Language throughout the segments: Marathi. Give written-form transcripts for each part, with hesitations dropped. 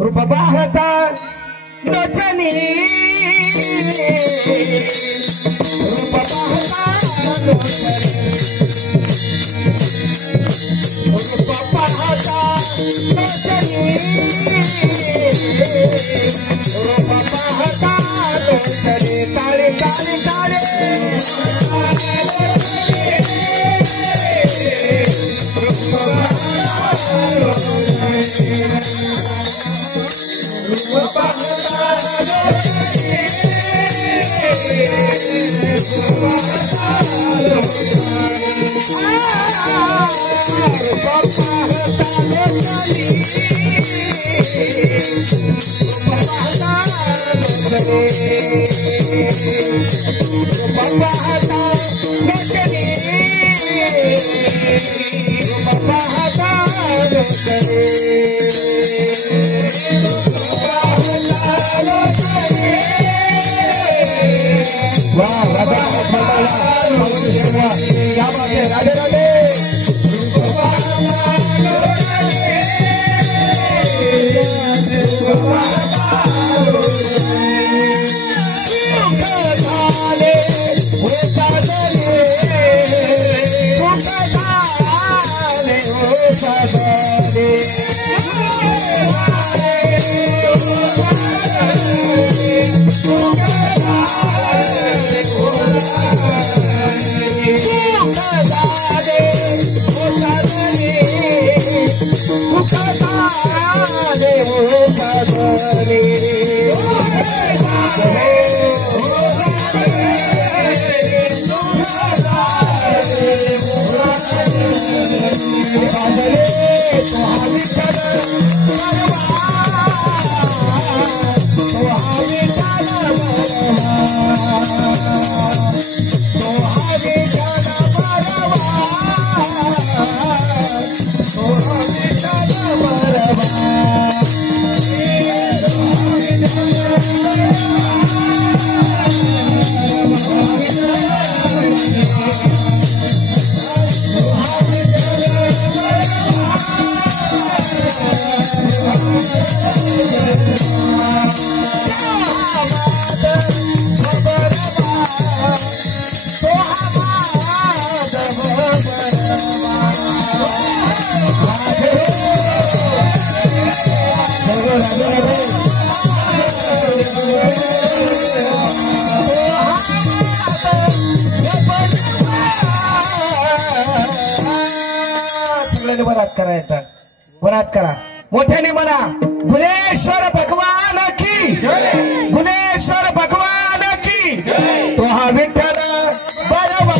रूप पाहता लोचनी रूप पाहता लोचनी रूप पाहता लोचनी रूप पाहता लोचनी तारे तारे तारे क्या बात है राधे राधे वरात करायचा वरात करा मोठ्याने म्हणा गुणेश्वर भगवान की गुणेश्वर भगवान की तो हा विठ्ठल बरवा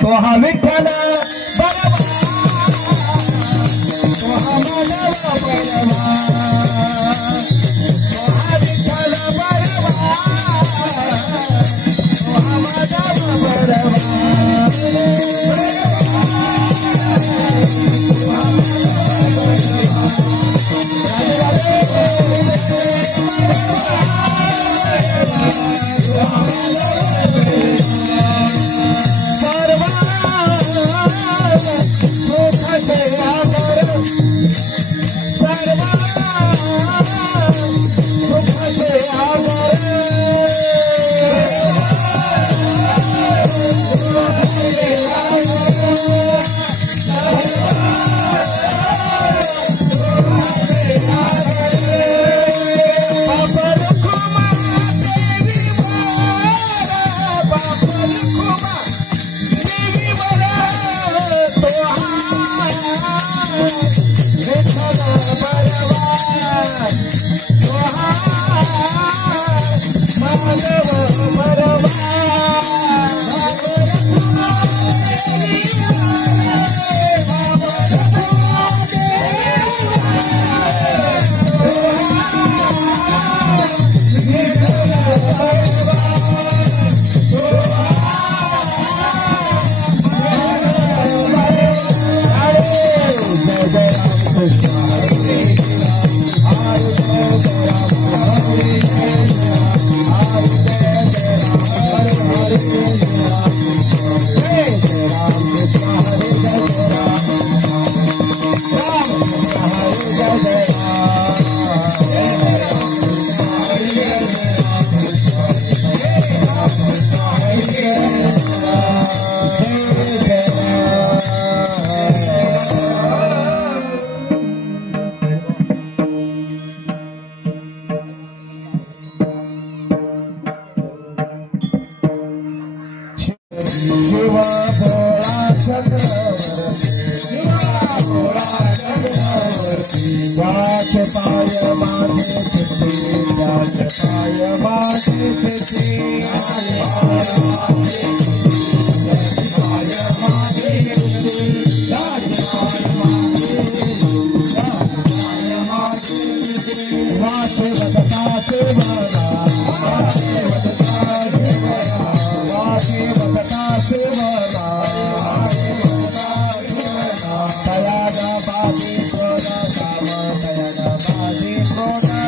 तो हा विठ्ठल सर्वा शिव भोळा चक्रवर्ती त्याचे पाय माझे चित्ती त्याचे पाय माझे चित्ती वाचे वदता सेवना वाचे वदता सेवना दयागा बाजी कोना काम दयागा बाजी कोना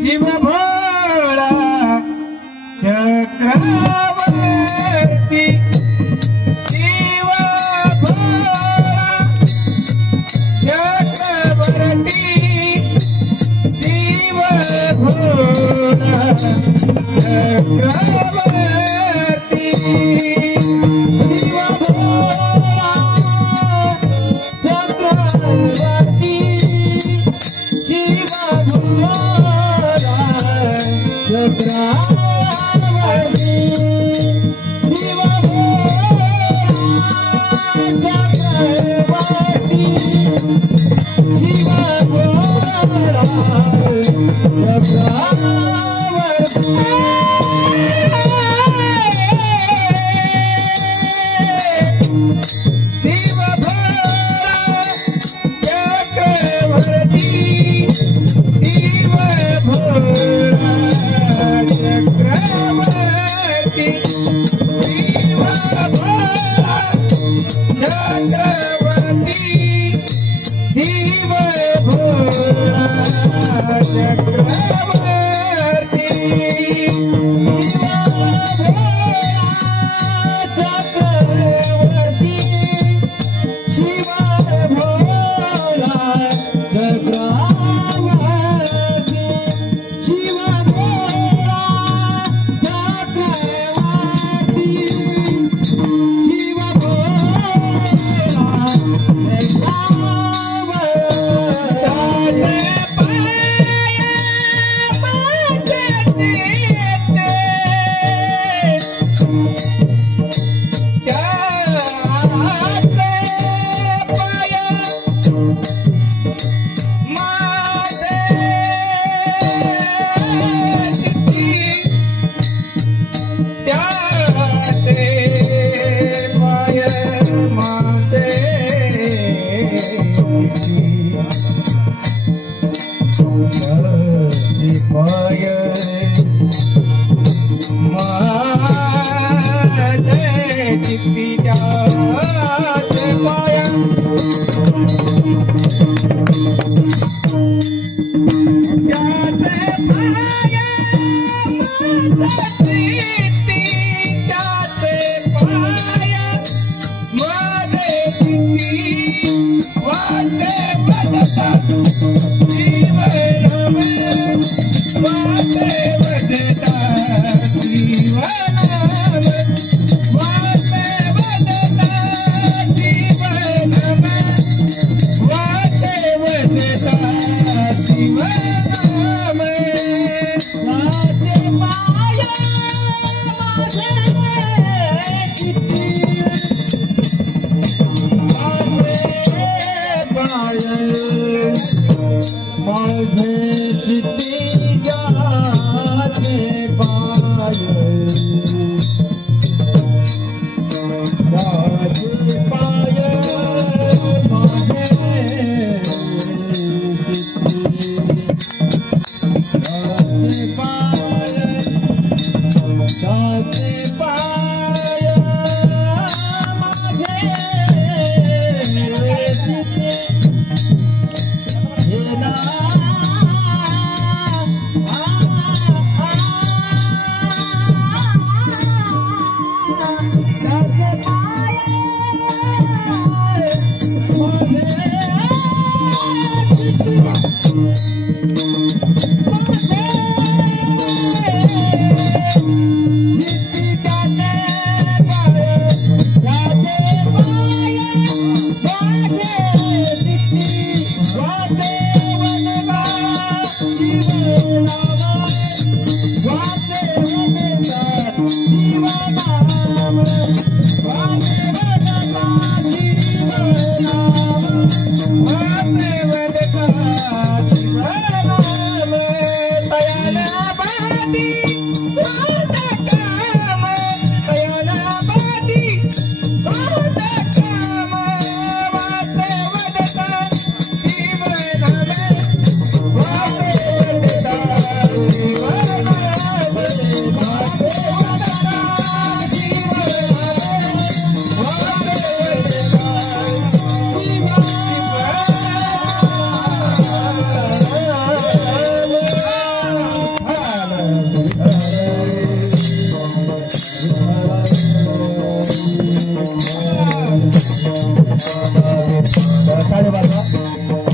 शिव भोळा चक्रवर्ती शिव भोळा चक्रवर्ती शिव भोळा चक्रवर्ती शिव भोळा चक्रवर्ती शिव भोळा चक्रवर्ती त्याचे पाय माझे त्याचे पाय माझे चित्ती त्याचे पाय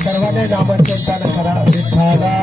सर्वांनी नामचिंतन करा विठ्ठला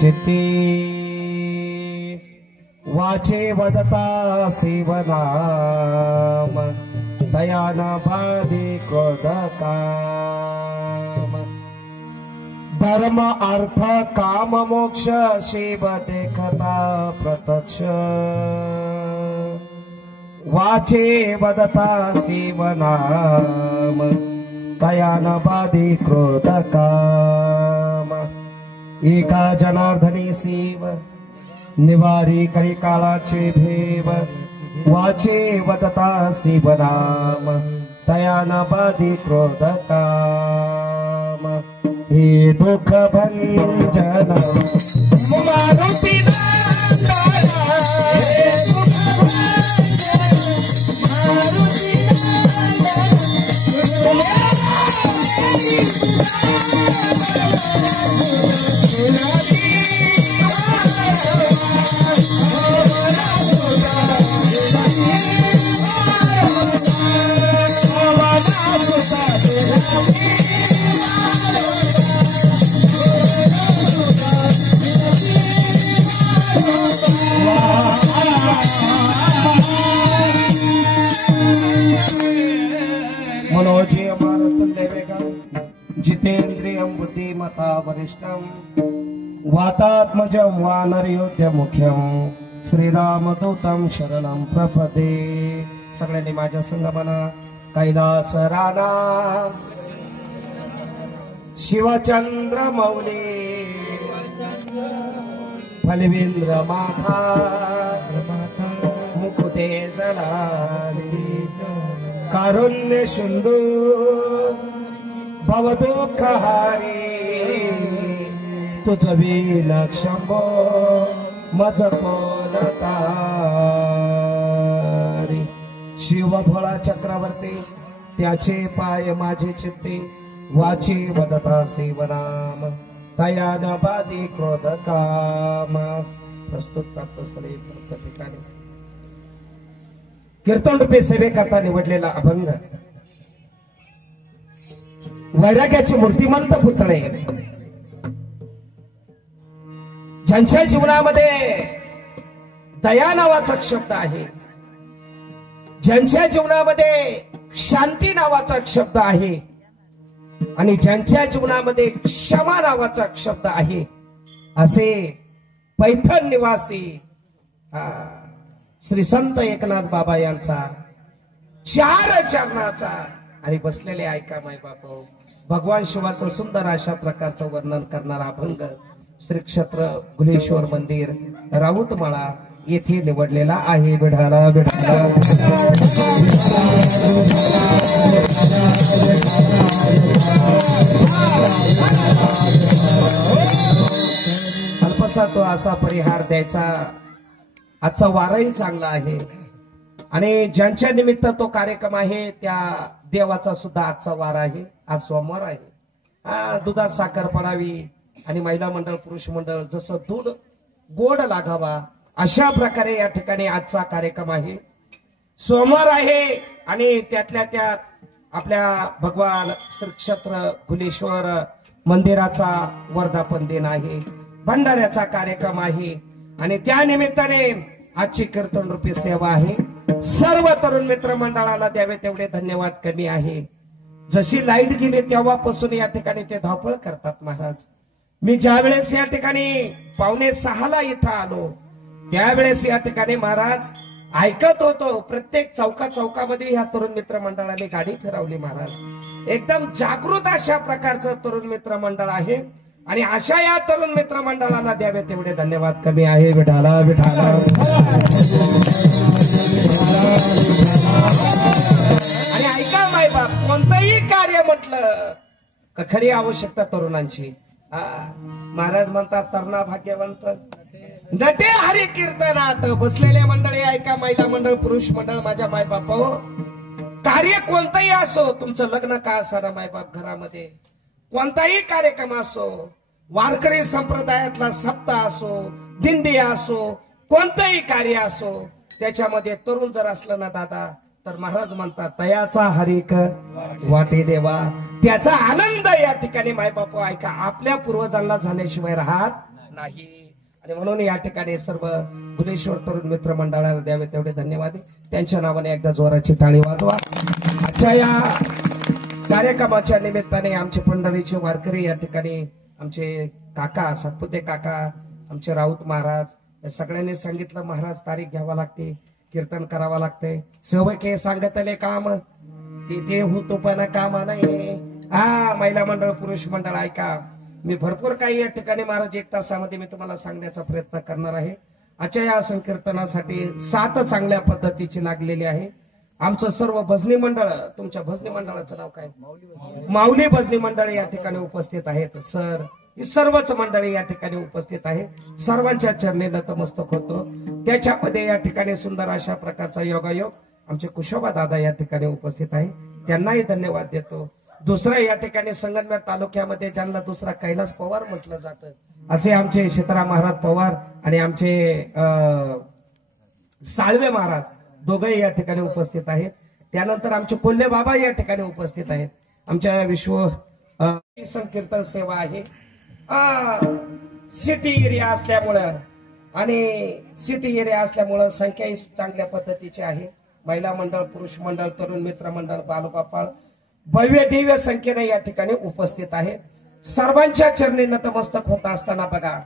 चित्ती वाचे वदता शिवनाम दयान बाधी क्रोध काम धर्म अर्थ काम मोक्ष शिव देखता प्रत्यक्ष वाचे वदता शिवनाम दयान बाधी क्रोध काम एका जनार्दनी शिव निवारी करी काळाचे भेव वाचे वदता शिवनाम दयान बाधी क्रोध काम हे दुःख भंजन मारुती मनोजय मारुतुल्य वेगम जितेन्द्रियं बुद्धिमता वरिष्ठं वातात्मजं वानरयोध्य मुख्यं श्रीरामदूतं शरणं प्रपदे सगळ्यांनी माझ्या संग म्हणा कैलास राणा शिवचंद्र मौली फलवेंद्र माथा मुकुटे जलाली कारुण्य सिंधू भवदुःखहारी तुझ विन शंभो मज कोणतारी शिव भोळा चक्रवर्ती त्याचे पाय माझे चित्ते वाची वदता शिवनाम दयान बाधी क्रोध काम प्रस्तुत प्राप्त स्थळे ठिकाणी कीर्तन रूपी सेवेकरता निवडलेला अभंग वैराग्याचे मूर्तिमंत पुतळे ज्यांच्या जीवनामध्ये दया नावाचा शब्द आहे ज्यांच्या जीवनामध्ये शांती नावाचा शब्द आहे आणि ज्यांच्या जीवनामध्ये क्षमा नावाचा शब्द आहे असे पैठण निवासी श्री संत एकनाथ बाबा यांचा चार चरणाचा आणि बसलेले ऐका माय बाप भगवान शिवाचं सुंदर अशा प्रकारचं वर्णन करणारा अभंग श्री क्षेत्र गुलेश्वर मंदिर राऊतमाळा येथे निवडलेला आहे विढाला विढाला अल्पसा तो असा परिहार द्यायचा आजचा वारही चांगला आहे आणि ज्यांच्या निमित्त तो कार्यक्रम आहे त्या देवाचा सुद्धा आजचा वार आहे आज सोमवार आहे दुधात साखर पडावी आणि महिला मंडळ पुरुष मंडळ जसं दूध गोड लागावा अशा प्रकारे या ठिकाणी आजचा कार्यक्रम आहे सोमवार आहे आणि त्यातल्या त्यात आपल्या भगवान श्री क्षेत्र गुलेश्वर मंदिराचा वर्धापन दिन आहे भंडाऱ्याचा कार्यक्रम आहे आणि त्या निमित्ताने आजची कीर्तन रूपी सेवा आहे सर्व तरुण मित्र मंडळाला द्यावे तेवढे धन्यवाद कमी आहे जशी लाईट गेली तेव्हापासून या ठिकाणी ते धावपळ करतात महाराज मी ज्या वेळेस या ठिकाणी 5:45 इथं आलो त्यावेळेस या ठिकाणी महाराज ऐकत होतो प्रत्येक चौकामध्ये ह्या तरुण मित्र मंडळाने गाडी फिरवली महाराज एकदम जागृत अशा प्रकारचं तरुण मित्र मंडळ आहे आणि अशा या तरुण मित्र मंडळाला द्यावे तेवढे धन्यवाद कमी आहे विठाला विठाला आणि ऐका माय बाप कोणतंही कार्य म्हटलं का खरी आवश्यकता तरुणांची महाराज म्हणतात तरुणा भाग्यवंत नटे हरी कीर्तनात बसलेल्या मंडळी ऐका महिला मंडळ पुरुष मंडळ माझ्या माय बाप कार्य कोणतंही असो तुमचं लग्न का असणार माय बाप घरामध्ये कोणताही कार्यक्रम असो वारकरी संप्रदायातला सप्ताह असो दिंडी असो कोणतंही कार्य असो त्याच्यामध्ये तरुण जर असलं ना दादा तर महाराज म्हणतात दयाचा हरिक वाटे देवा त्याचा आनंद या ठिकाणी मायबाप ऐका आपल्या पूर्वजांना झाल्याशिवाय राहत नाही. आणि म्हणून या ठिकाणी सर्व भुलेश्वर तरुण मित्र मंडळाला द्यावे तेवढे धन्यवाद. त्यांच्या नावाने एकदा जोराची टाळी वाजवा. आजच्या या कार्यक्रमाच्या निमित्ताने आमचे पंढरीचे वारकरी या ठिकाणी आमचे काका सातपुते काका, आमचे राऊत महाराज या सगळ्यांनी सांगितलं महाराज तारीख घ्यावा लागते, कीर्तन करावं लागते. सेवके सांगतले काम ते होतो पण काम नाही. हा महिला मंडळ पुरुष मंडळ ऐका, मी भरपूर काही या ठिकाणी महाराज 1 तासामध्ये मी तुम्हाला सांगण्याचा प्रयत्न करणार आहे. आजच्या या संकीर्तनासाठी 7 चांगल्या पद्धतीची लागलेली आहे. आमचं सर्व भजनी मंडळ, तुमच्या भजनी मंडळाचं नाव काय? माऊली भजनी मंडळ या ठिकाणी उपस्थित आहेत. सर ही सर्वच मंडळी या ठिकाणी उपस्थित आहे. सर्वांच्या चरणी नतमस्तक होतो. त्याच्यामध्ये या ठिकाणी सुंदर अशा प्रकारचा योगायोग आमचे कुशोबा दादा या ठिकाणी उपस्थित आहे, त्यांनाही धन्यवाद देतो. दुसरा या ठिकाणी संगमनेर तालुक्यामध्ये ज्यांना दुसरा कैलास पवार म्हटलं जातं असे आमचे सीताराम महाराज पवार आणि आमचे साळवे महाराज दोघंही या ठिकाणी उपस्थित आहेत. त्यानंतर आमचे कोल्हे बाबा या ठिकाणी उपस्थित आहेत. आमच्या विश्व संकीर्तन सेवा आहे. सिटी एरिया असल्यामुळं आणि सिटी एरिया असल्यामुळं संख्याही चांगल्या पद्धतीची आहे. महिला मंडळ, पुरुष मंडळ, तरुण मित्र मंडळ, बालगोपाळ भव्य दिव्य संख्येने या ठिकाणी उपस्थित आहेत. सर्वांच्या चरणी नतमस्तक होत असताना बघा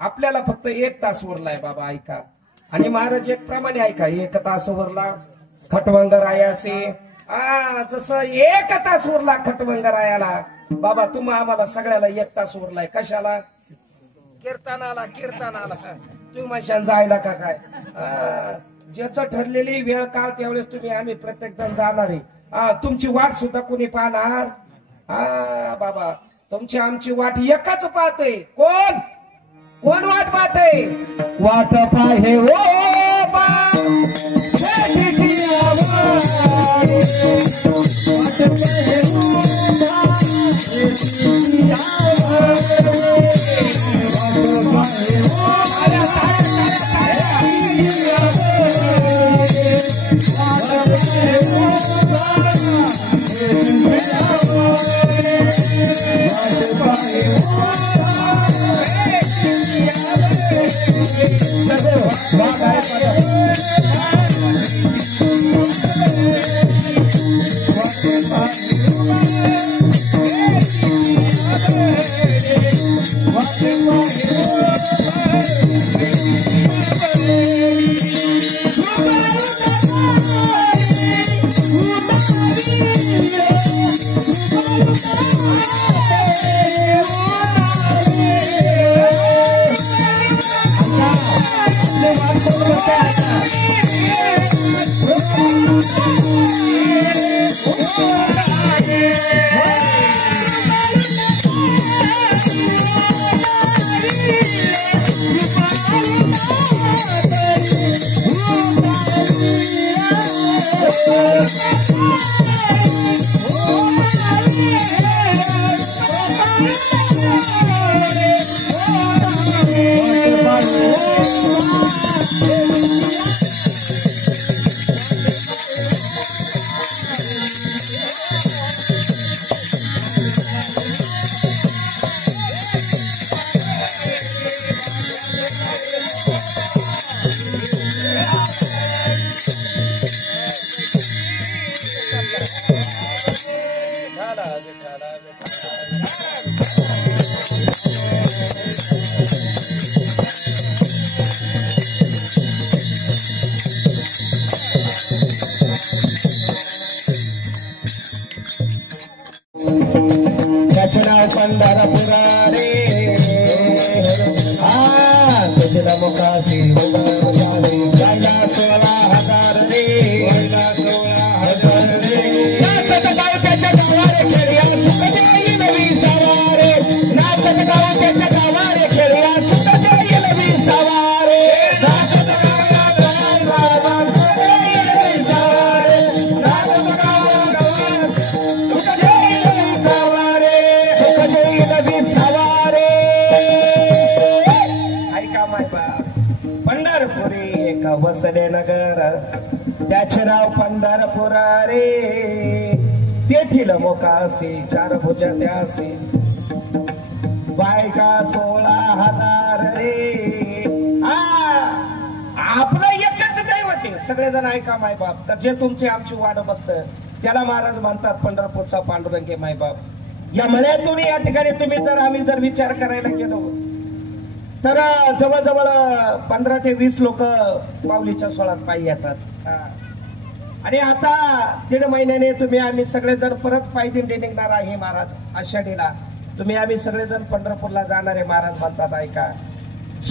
आपल्याला फक्त 1 तास उरलाय बाबा ऐका. आणि महाराज एक प्रमाणे ऐका, 1 तास उरला खटवंगरायासे. जसं 1 तास उरला खटवंगरायाला बाबा, तुम्हा आम्हाला सगळ्याला 1 तास उरलाय कशाला? कीर्तनाला. तुम्ही म्हणशान जायला का काय? ज्याचं ठरलेली वेळ काळ त्यावेळेस तुम्ही आम्ही प्रत्येक जण जाणार आहे. तुमची वाट सुद्धा कोणी पाहणार? बाबा तुमची आमची वाट एकच पाहतोय. कोण वाट पाहतोय? वाट पाहे ओ बा वसले नगर त्याचे नाव पंढरपूर रे. तेथील मोकासी 4 भुजा त्यासी बायका 16,000 रे. सगळेजण ऐका मायबाप, तर जे तुमची आमची वाट बघतं त्याला महाराज म्हणतात पंढरपूरचा पांडुरंग मायबाप. या मळ्यातून या ठिकाणी आम्ही जर विचार करायला गेलो तर जवळजवळ 15 ते 20 लोक माऊलीच्या सोहळ्यात पायी येतात. आणि आता 1.5 महिन्याने आम्ही सगळेजण परत पायी दिंडी निघणार आहे महाराज. आषाढीला आम्ही सगळेजण पंढरपूरला जाणार आहे. महाराज म्हणतात ऐका,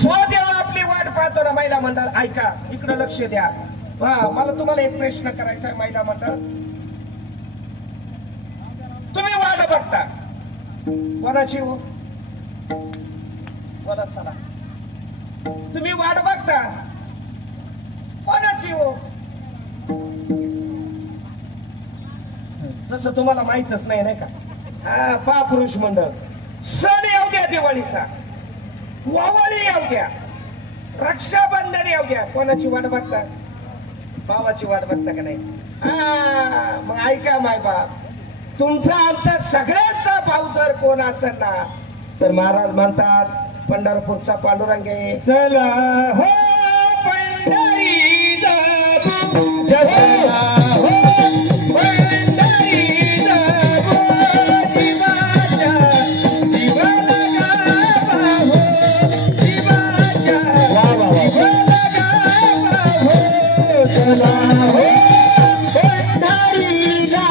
स्वदेव आपली वाट पाहतो ना महिला मंडळ. ऐका, इकडे लक्ष द्या. मला तुम्हाला एक प्रश्न करायचा आहे महिला मंडळ. तुम्ही वाट बघता कोणाची हो? बोला चला. तुम्ही वाट बघता कोणाची हो? जसं तुम्हाला माहितच नाही नाही का. पा पुरुष मंडळ, सण येऊ द्या दिवाळीचा, वावळी येऊ द्या, रक्षाबंधन येऊ द्या, कोणाची वाट बघता? भावाची वाट बघता का नाही? मग ऐका माय बाप, तुमचा आमचा सगळ्यांचा भाऊ जर कोण असेल ना तर महाराज म्हणतात पंढरपूरचा पांडुरंग चला हो पंढरी जाऊ, चला हो पंढरी जाऊ, जीवाच्या जीवाला गावा हो, जीवाच्या जीवाला गावा हो, चला हो पंढरी जाऊ,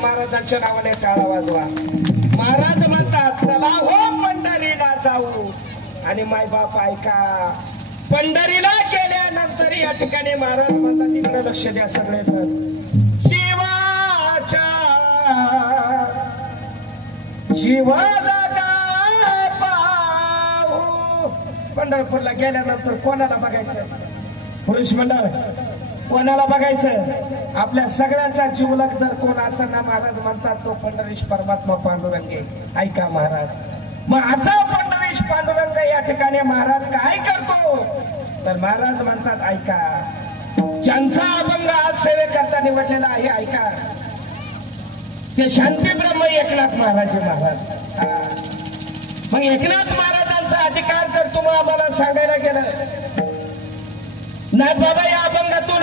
महाराजांच्या नावाने टाळा वाजवा. महाराज म्हणतात चला हो पंढरीला जाऊ. आणि मायबाप ऐका, पंढरीला गेल्यानंतर या ठिकाणी महाराज म्हणतात तिकडे लक्ष द्या सगळेजण, शिवाच्या जीवाला पाहू. पंढरपूरला गेल्यानंतर कोणाला बघायचं? पुरुष मंडळ, कोणाला बघायचं? आपल्या सगळ्यांचा जीवलक जर कोण असेल ना महाराज म्हणतात तो पंढरीश परमात्मा पांडुरंगे. ऐका महाराज, माझा पंढरीश पांडुरंग या ठिकाणी महाराज काय करतो तर महाराज म्हणतात ऐका, ज्यांचा अभंग आज सेवेकरता निवडलेला आहे ऐका, ते शांती ब्रह्म एकनाथ महाराज महाराज. मग एकनाथ महाराजांचा अधिकार जर तुम्हाला आम्हाला सांगायला गेलं नाही बाबा, या अभंगातून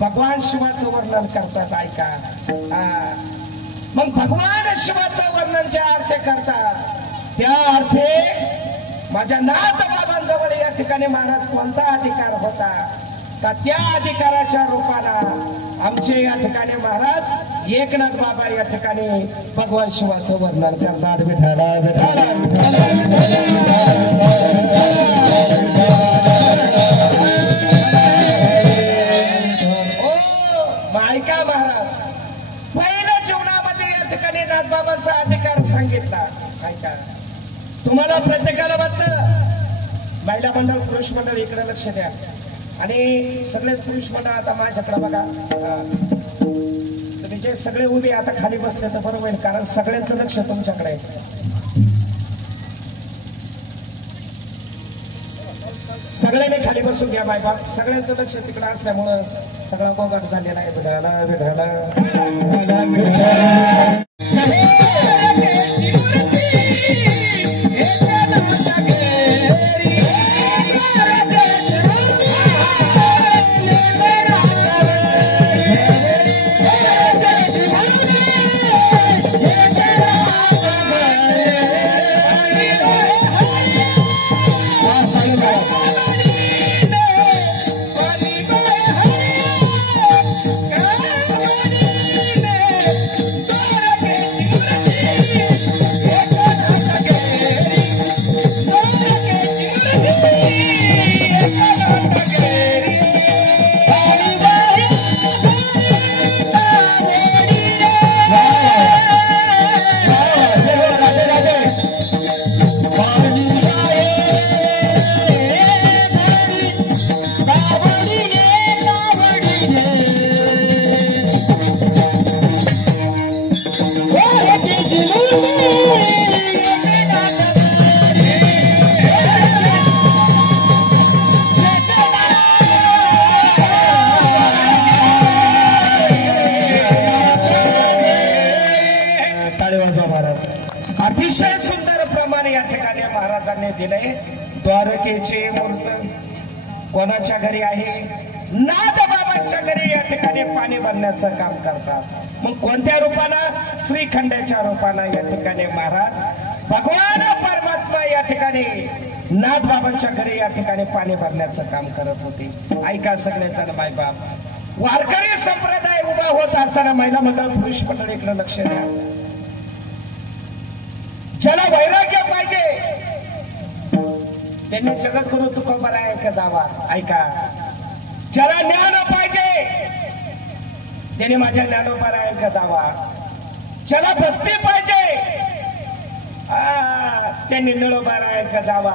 भगवान शिवाचं वर्णन करतात ऐका. मग भगवान शिवाचं वर्णन ज्या अर्थे करतात त्या अर्थे माझ्या नाथ बाबांजवळ या ठिकाणी महाराज कोणता अधिकार होता का त्या अधिकाराच्या रूपाला आमचे या ठिकाणी महाराज एकनाथ बाबा या ठिकाणी भगवान शिवाचं वर्णन करतात. विठाला विठाला ऐका महाराज, पहिल्या जीवनामध्ये या ठिकाणी नाथबाबांचा अधिकार सांगितला. ऐका, तुम्हाला प्रत्येकाला वाटतं महिला मंडळ पुरुष मंडळ इकडे लक्ष द्या. आणि सगळेच पुरुष मंडळ आता माझ्याकडे बघा. तुम्ही जे सगळे उभे आता खाली बसले तर बरोबर, कारण सगळ्यांचं लक्ष तुमच्याकडे आहे. सगळ्यांनी खाली बसून घ्या मायबाप, सगळ्यांचं लक्ष तिकडे असल्यामुळं सगळा गोगाट झालेला आहे. विठाला विठाला विठाला द्वारकेची मूर्त कोणाच्या घरी आहे? नाथबाबांच्या घरी या ठिकाणी पाणी भरण्याचं काम करतात। मग कोणत्या रूपानं? श्रीखंडाच्या रूपानं या ठिकाणी महाराज भगवान परमात्मा या ठिकाणी नाथबाबांच्या घरी या ठिकाणी पाणी भरण्याचं काम करत होते। ऐका सगळेजण मायबाप, वारकरी संप्रदाय उभा होत असताना महिला मंडळ पुरुष मंडळ इकडे लक्ष द्या। ज्याला वैराग्य पाहिजे त्यांनी जगद्गुरु तुकोबारायांकडे जावा। ऐका, ज्याला ज्ञान पाहिजे त्याने माझ्या ज्ञानोबारायांकडे जावा। ज्याला भक्ती पाहिजे त्यांनी निळोबारायांकडे जावा।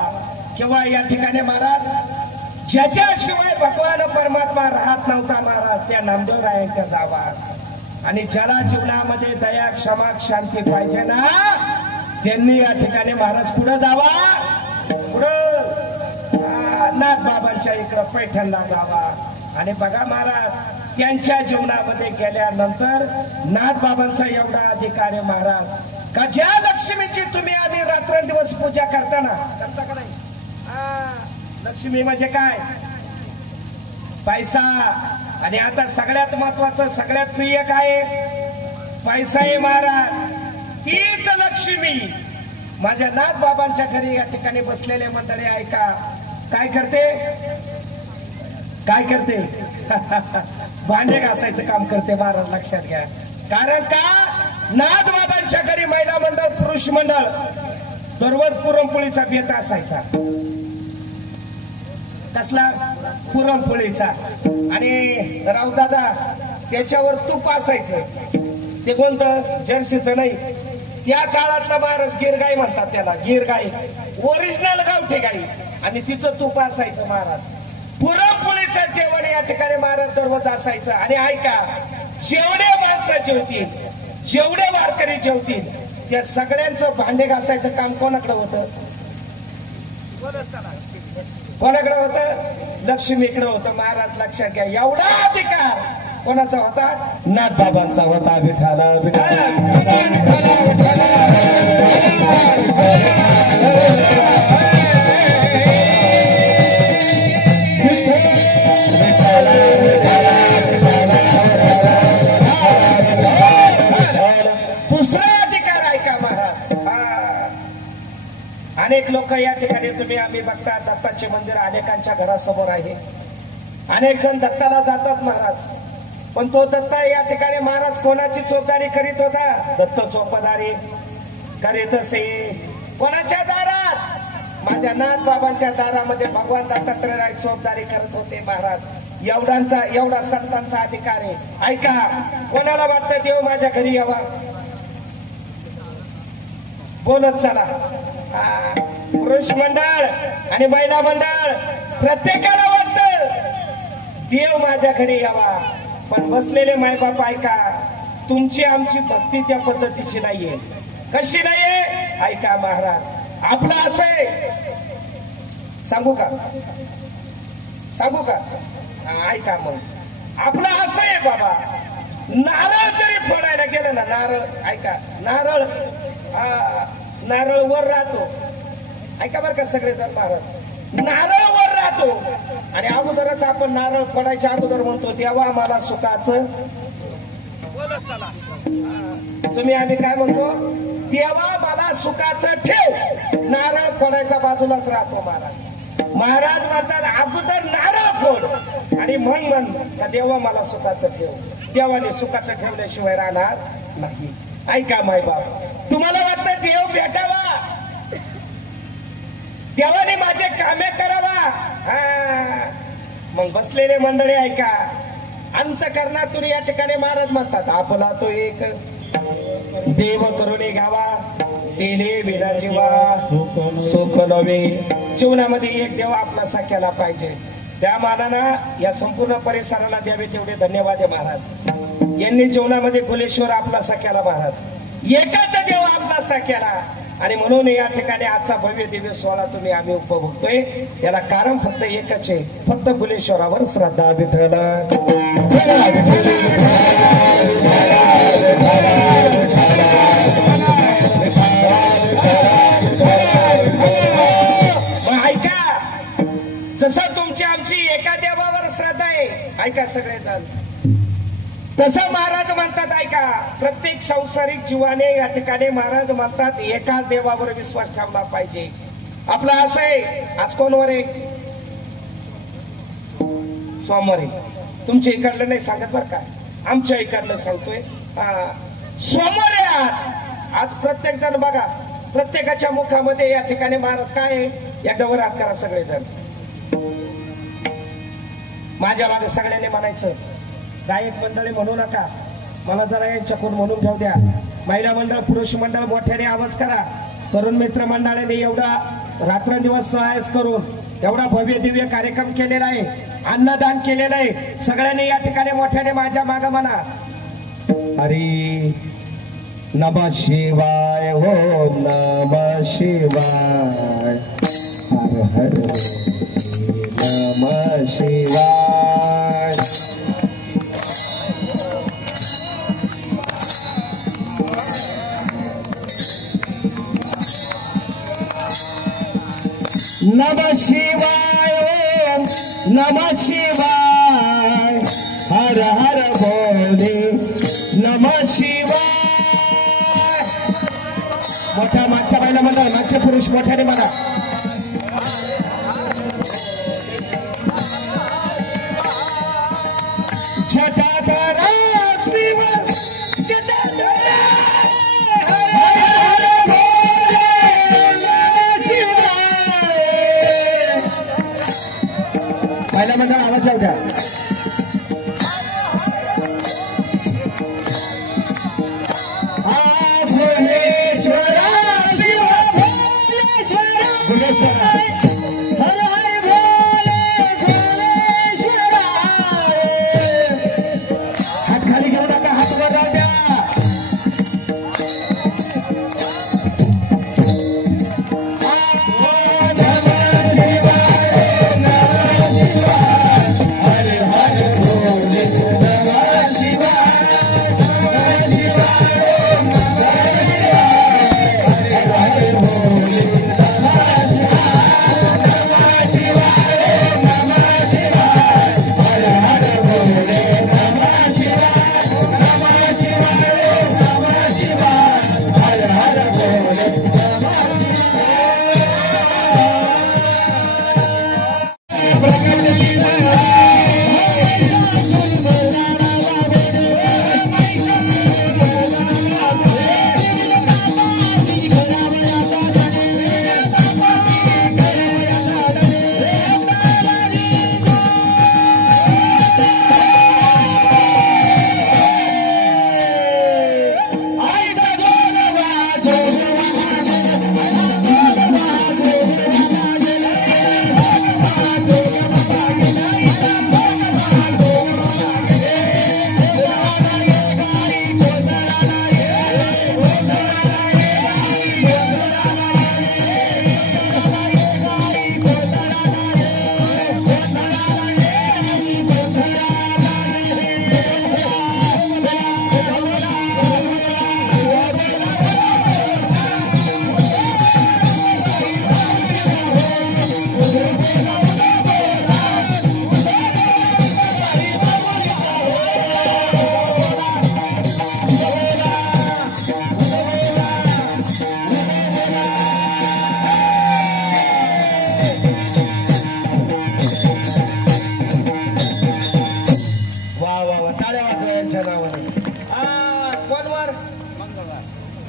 किंवा या ठिकाणी महाराज ज्याच्याशिवाय भगवान परमात्मा राहत नव्हता महाराज त्या नामदेवरायांकडे जावा। आणि ज्याला जीवनामध्ये दया क्षमा शांती पाहिजे ना त्यांनी या ठिकाणी महाराज कुठं जावा? नाथ बाबांच्या इकडं पैठणला जावा। आणि बघा महाराज त्यांच्या जीवनामध्ये गेल्यानंतर नाथ बाबांचा एवढा अधिकार आहे महाराज का ज्या लक्ष्मीची तुम्ही आम्ही रात्रंदिवस पूजा करता का नाही? लक्ष्मी म्हणजे काय? पैसा। आणि आता सगळ्यात महत्वाचं सगळ्यात प्रिय काय? पैसा आहे महाराज। तीच लक्ष्मी माझ्या नाथ बाबांच्या घरी या ठिकाणी बसलेले मंडळी ऐका काय करते? काय करते? भांडे घासायचं काम करते महाराज, लक्षात घ्या। कारण का नाथ बाबांच्या घरी महिला मंडळ पुरुष मंडळ दररोज पुरणपोळीचा बेत असायचा। कसला? पुरणपोळीचा। आणि रावदादा त्याच्यावर तूप असायचं, ते कोणतं? जर्सीचं नाही, त्या काळातला महाराज गिरगाई म्हणतात त्याला, गिरगाई ओरिजिनल गावठी गाई, आणि तिचं तूप असायचं महाराज। पुरणपोळीचं जेवण या ठिकाणी महाराज दररोज असायचं। आणि ऐका, जेवढे माणसं जेवतील, जेवढे वारकरी जेवतील, त्या सगळ्यांचं भांडे घासायचं काम कोणाकडे होतं? कोणाकडे होतं? लक्ष्मीकडे होतं महाराज, लक्षात घ्या। एवढा अधिकार कोणाचा होता? नाथ बाबांचा होता। विठाला विठाला दुसरा अधिकार ऐका महाराज। अनेक लोक या ठिकाणी तुम्ही आम्ही बघता दत्ताचे मंदिर अनेकांच्या घरासमोर आहे। अनेक जण दत्ताला जातात महाराज, पण तो दत्ता या ठिकाणी महाराज कोणाची चोपदारी करीत होता? दत्त चोपदारी करीत असे कोणाच्या दारात? माझ्या नाथ बाबांच्या दारामध्ये भगवान दत्तात्रय चोपदारी करत होते महाराज। एवढा संतांचा अधिकार आहे। ऐका, कोणाला वाटतं देव माझ्या घरी यावा? बोलत चला। पुरुष मंडळ आणि महिला मंडळ प्रत्येकाला वाटतं देव माझ्या घरी यावा, पण बसलेले मायबाप ऐका, तुमची आमची भक्ती त्या पद्धतीची नाहीये। कशी नाहीये? ऐका महाराज, आपलं असं आहे, सांगू का? सांगू का? ऐका मग, आपलं असं आहे बाबा, नारळ जरी फोडायला गेलं ना, नारळ ऐका, नारळ वर राहतो। ऐका बरं का सगळेजण महाराज, नारळ वर राहतो आणि अगोदरच आपण नारळ फोडायच्या अगोदर म्हणतो देवा मला सुखाचं। तुम्ही आम्ही काय म्हणतो? देवा मला सुखाचं ठेव। नारळ फोडायचा बाजूलाच राहतो महाराज। महाराज म्हणतात अगोदर नारळ फोड आणि म्हण का देवा मला सुखाचं ठेव। देवाने सुखाचं ठेवल्याशिवाय राहणार नाही। ऐका मायबाप, तुम्हाला वाटतं देव भेटावा, देवाने माझे कामे करावा, मग बसलेले मंडळी ऐका, अंतकरणातून या ठिकाणी महाराज म्हणतात आपला तो एक देव करुणे घ्यावा, तेले विना जीवा सुख नवे। जीवनामध्ये एक देव आपला साक्याला पाहिजे। त्या मानानं या संपूर्ण परिसराला द्यावे तेवढे धन्यवाद आहे महाराज। यांनी जीवनामध्ये गुलेश्वर आपला सख्याला महाराज एकाच देव आपला सख्याला, आणि म्हणून या ठिकाणी आजचा भव्य दिव्य सोहळा तुम्ही आम्ही उपभोगतोय। याला कारण फक्त एकच आहे, फक्त गुलेश्वरावर श्रद्धा। विठ्ठल ऐका, सगळेजण. तसं महाराज म्हणतात ऐका, प्रत्येक संसारिक जीवाने या ठिकाणी महाराज म्हणतात एकाच देवावर विश्वास ठेवला पाहिजे. आपला असं आहे, आज कोणवर आहे? सोमवारी. तुमच्या इकडलं नाही सांगत बरं का, आमच्या इकडलं सांगतोय. सोमवारी आज प्रत्येक जण बघा, प्रत्येकाच्या मुखामध्ये या ठिकाणी महाराज काय आहे, एकदा वर हात करा सगळेजण. माझ्या मागे सगळ्यांनी म्हणायचं, गायक मंडळी म्हणू नका, मला जरा यांच्याकडून म्हणून घेऊ द्या. महिला मंडळ, पुरुष मंडळ मोठ्याने आवाज करा. तरुण मित्र मंडळाने एवढा रात्रंदिवस सहाय्य करून एवढा भव्य दिव्य कार्यक्रम केलेला आहे, अन्नदान केलेलं आहे. सगळ्यांनी या ठिकाणी मोठ्याने माझ्या मागे म्हणा, हरी नमः शिवाय, हो नमः शिवाय, हर हर नमः शिवाय. नमः शिवाय, ओम नमः शिवाय, हर हर बोले नमः शिवाय. मोठ्या मागच्या बाईला म्हणा, मागचे पुरुष मोठ्याने म्हणा. जटाधरा शिव, जटाधरा हर हर बोले नमः शिवाय. पहिला मंडळ आवाज जाऊ द्या.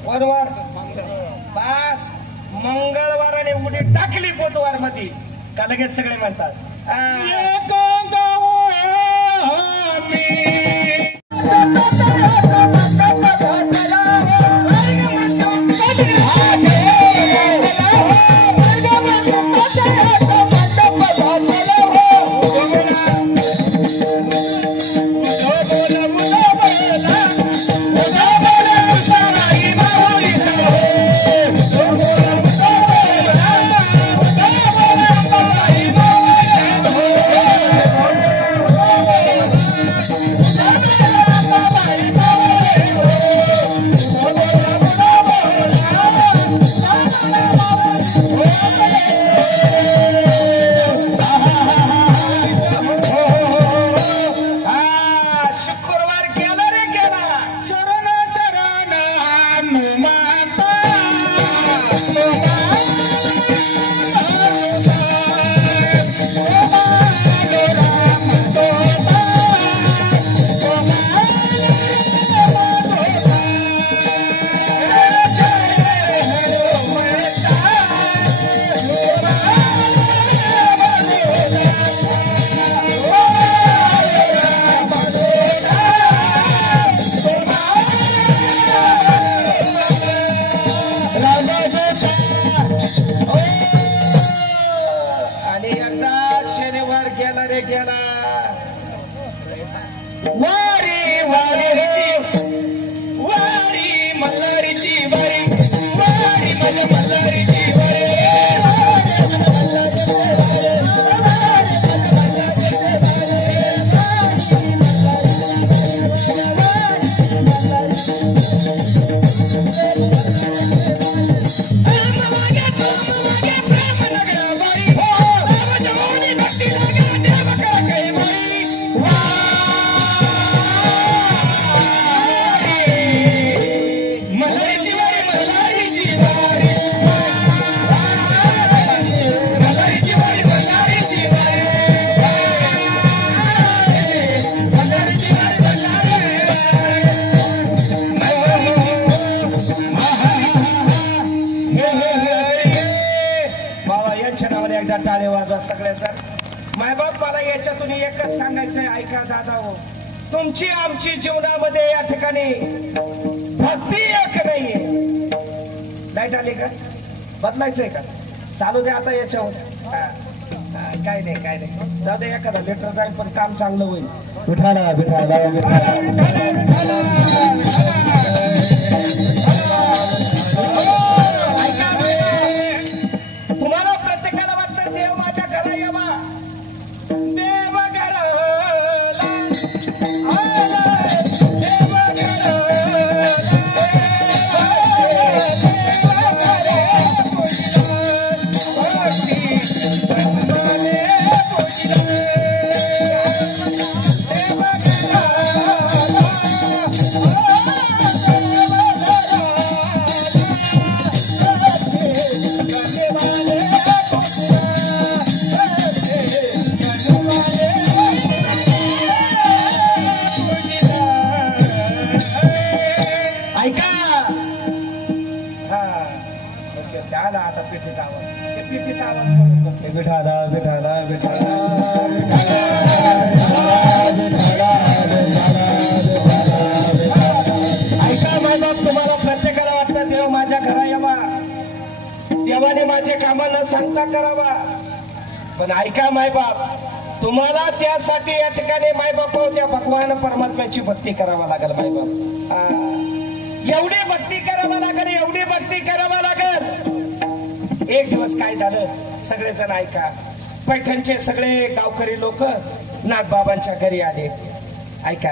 वरवर पास मंगळवाराने उडी टाकली बुधवार मध्ये का लगेच सगळे म्हणतात Let's go. सगळेजण. मायबाप मला याच्यातून एकच सांगायचंय, ऐका दादा हो, तुमची आमची जीवनामध्ये या ठिकाणी भक्ती एक नाहीये. लाईट आली का? बदलायचंय का? चालू दे आता याच्यावर. काय नाही काय नाही, जाऊ दे, एखादा लेटर जाईल पण काम चांगलं होईल. विठाला विठाला तुम्हाला प्रत्येकाला वाटतं देव माझ्या घरा यावा, देव आता पेटीचा आवाज, पेटीचा आवाज विठाला विठाला विठाला ऐका मायबाप, तुम्हाला प्रत्येकाला वाटतं देव माझ्या घरा यावा, देवाने माझे काम न सांगता करावा. पण ऐका मायबाप, तुम्हाला त्यासाठी या ठिकाणी मायबाप त्या भगवान परमात्म्याची भक्ती करावा लागेल. मायबाप एवढी भक्ती करावा लागेल, एवढी भक्ती करावा लागेल. एक दिवस काय झालं, सगळेजण ऐका, पैठणचे सगळे गावकरी लोक नाथबाबांच्या घरी आले. ऐका,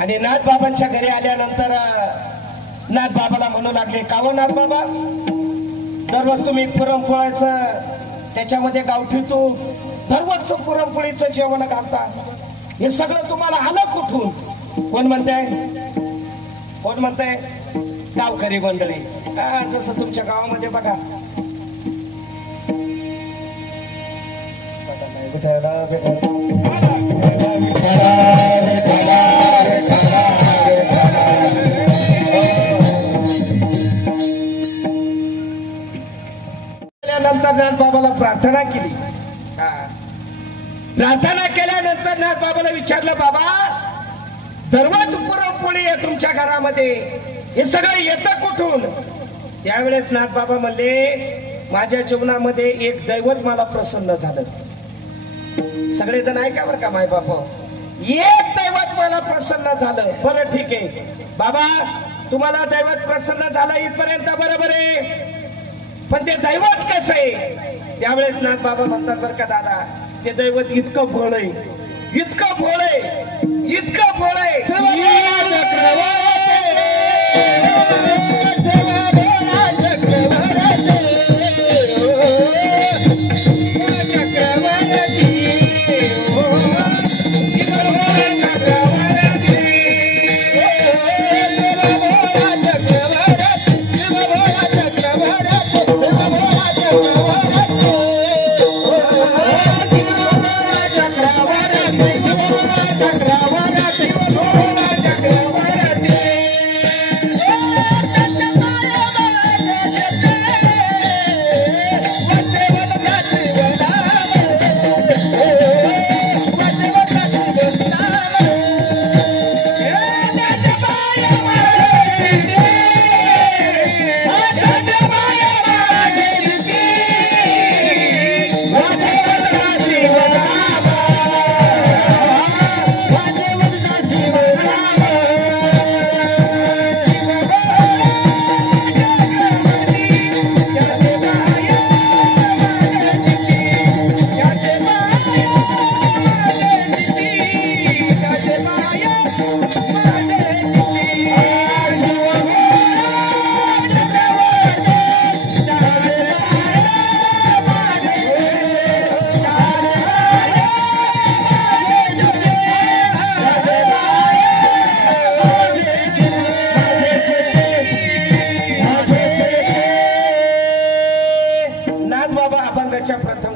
आणि नाथबाबांच्या घरी आल्यानंतर नाथबाबाला म्हणू लागले, का हो नाथबाबा, दररोज तुम्ही पुरणपोळ्याचं त्याच्यामध्ये गावठी तूप, दररोज पुरणपोळीचं जेवण घालता, हे सगळं तुम्हाला आलं कुठून? कोण म्हणताय? कोण म्हणताय? गावकरी मंडळी. जसं तुमच्या गावामध्ये बघा, नंतर नाथबाबाला प्रार्थना केली. प्रार्थना केल्यानंतर नाथबाबाला विचारलं, बाबा दररोज पुरणपोळी आहे तुमच्या घरामध्ये, हे सगळं येतं कुठून? त्यावेळेस नाथबाबा म्हणले, माझ्या जीवनामध्ये एक दैवत मला प्रसन्न झालं. सगळेजण ऐका बरं का मायबाप, एक दैवत मला प्रसन्न झालं. बरं ठीक आहे बाबा, तुम्हाला दैवत प्रसन्न झालं इथपर्यंत बरोबर आहे, पण ते दैवत कसं आहे? त्यावेळेस नाथबाबा म्हणतात, बरं का दादा, ते दैवत इतकं भोळ आहे, इतकं भोळ आहे, इतकं भोळ आहे.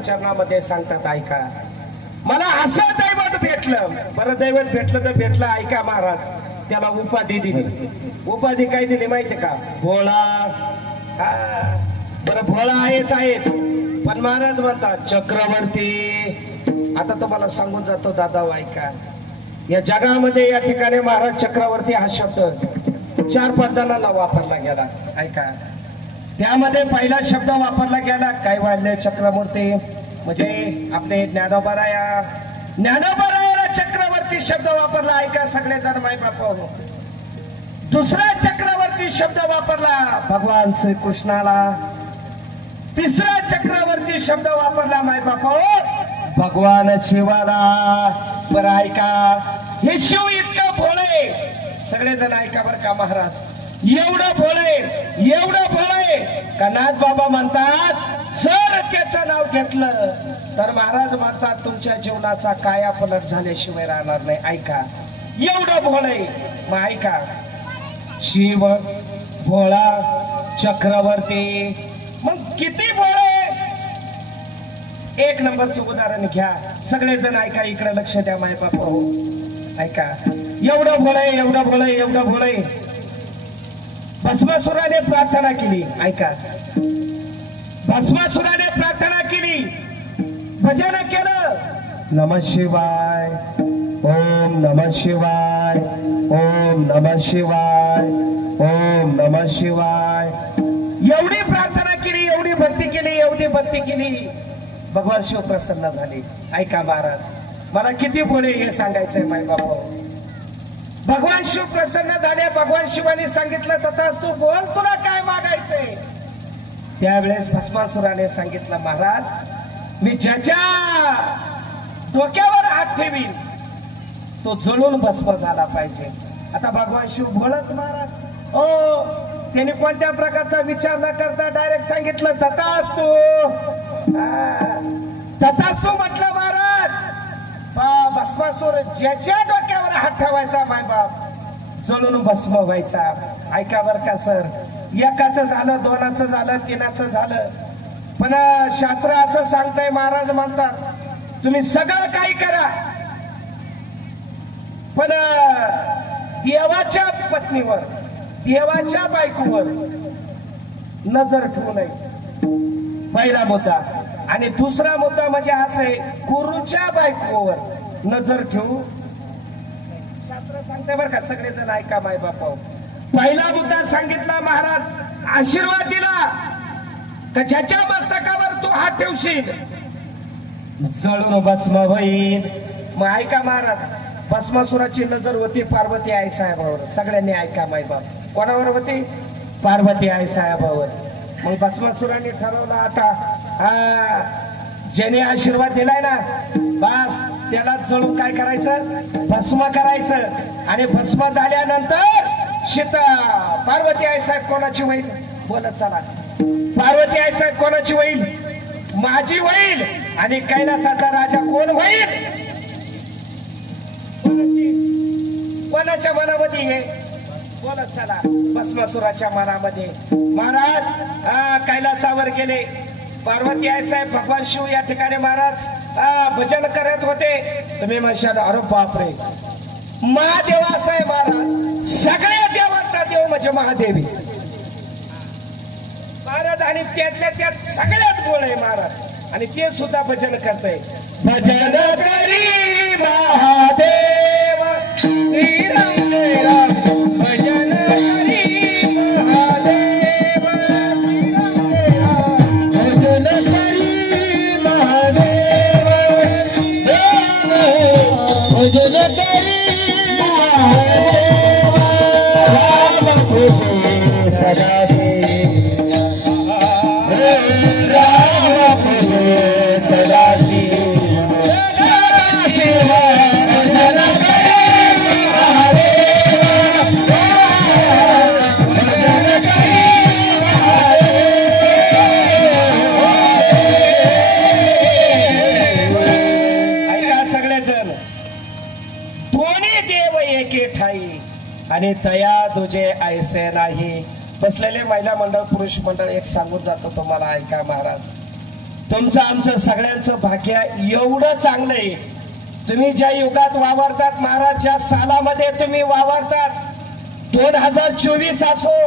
चरणामध्ये सांगतात, ऐका, मला असं दैवत भेटलं. बरं दैवत भेटलं तर भेटलं, ऐका महाराज, त्याला उपाधी दिली. उपाधी काय दिली माहिती का? भोळा. बरं भोळा आहेच आहेच, पण महाराज म्हणतात चक्रवर्ती. आता तुम्हाला सांगून जातो दादा ऐका, या जगामध्ये या ठिकाणी महाराज चक्रवर्ती हा शब्द 4-5 जणांना वापरला गेला. ऐका, त्यामध्ये पहिला शब्द वापरला गेला काय वाढले चक्रवर्ती म्हणजे आपले ज्ञानोबारायाला चक्रवर्ती शब्द वापरला. ऐका सगळेजण माय बापा. दुसरा चक्रवर्ती शब्द वापरला भगवान श्रीकृष्णाला. तिसरा चक्रवर्ती शब्द वापरला माय बापा भगवान शिवाला. बरं ऐका, हे शिव इतकं भोळे, सगळेजण ऐका बरं का महाराज, एवढं भोळे का नाथ बाबा म्हणतात जर त्याचं नाव घेतलं तर महाराज म्हणतात तुमच्या जीवनाचा कायापलट झाल्याशिवाय राहणार नाही. ऐका, एवढं भोळे. मग ऐका, शिव भोळा चक्रवर्ती, मग किती भोळे. एक नंबरचं उदाहरण घ्या, सगळेजण ऐका, इकडे लक्ष द्या माय बापा हो. ऐका, एवढं भोळे. भस्मासुराने प्रार्थना केली. ऐका, भस्मासुराने प्रार्थना केली, भजन केलं, नमः शिवाय, ओम नमः शिवाय, ओम नमः शिवाय, ओम नमः शिवाय. एवढी प्रार्थना केली, एवढी भक्ती केली, भगवान शिव प्रसन्न झाले. ऐका महाराज, मला किती बोले हे सांगायचंय माय बाबा. भगवान शिव प्रसन्न झाले. भगवान शिवाने सांगितलं तथाच तू बोल, तुला काय मागायचंय. त्यावेळेस भस्मासुराने सांगितलं महाराज मी ज्याच्या डोक्यावर हात ठेवीन तो जळून भस्म झाला पाहिजे. आता भगवान शिव बोलत महाराज त्याने कोणत्या प्रकारचा विचार न करता डायरेक्ट सांगितलं तथास्तु. तथास्तु म्हटलं महाराज. भस्मासूर ज्याच्या डोक्यावर हात ठेवायचा माय बाप जळून भस्म व्हायचा. ऐका बर का सर, एकाचं झालं, दोनाचं झालं, तीनाचं झालं, पण शास्त्र असं सांगतंय, महाराज म्हणतात तुम्ही सगळं काही करा पण देवाच्या पत्नीवर, देवाच्या बायकोवर नजर ठेवू नये. पहिला मुद्दा. आणि दुसरा मुद्दा म्हणजे असं आहे, गुरुच्या बायकोवर नजर ठेवू शास्त्र सांगते बरं का, सगळेजण ऐका माय बापा. पहिला मुद्दा सांगितला महाराज, आशीर्वाद दिला का ज्याच्या मस्तकावर तू हात ठेवशील जळून भस्म होईल. मग ऐका महाराज, भस्मासुराची नजर होती पार्वती आई साहेबावर. सगळ्यांनी ऐका माय बाप, कोणावर होती? पार्वती आई साहेबावर. मग भस्मासुराने ठरवलं आता ज्याने आशीर्वाद दिलाय ना बस त्याला जळून काय करायचं, भस्म करायचं. आणि भस्म झाल्यानंतर सीता पार्वती आई साहेब कोणाची होईल बोलत चला. पार्वती आई साहेब कोणाची होईल? माझी होईल. आणि कैलासाचा राजा कोण होईल? कोणाच्या मनामध्ये हे बोलत चला. भस्मासुराच्या मनामध्ये. महाराज कैलासावर गेले. पार्वती आई साहेब भगवान शिव या ठिकाणी महाराज भजन करत होते. तुम्ही म्हणशाल अरे बापरे, महादेव साहेब महाराज, सगळ्या देवाचा देव म्हणजे महादेवी महाराज. आणि त्यातल्या त्यात सगळ्यात गोड आहे महाराज. आणि ते सुद्धा भजन करतय. भजन करी महादेव श्रीराम भजन करी महादेव भजन करी महादेव भजन करी महादेव राम कृष्ण सदा आणि तया तुझे ऐसे नाही. बसलेले महिला मंडळ, पुरुष मंडळ, एक सांगून जातो तुम्हाला, ऐका महाराज. तुमचं आमचं सगळ्यांचं भाग्य एवढं चांगलं आहे. तुम्ही ज्या युगात वावरतात महाराज, ज्या सालामध्ये तुम्ही वावरतात, 2024 असो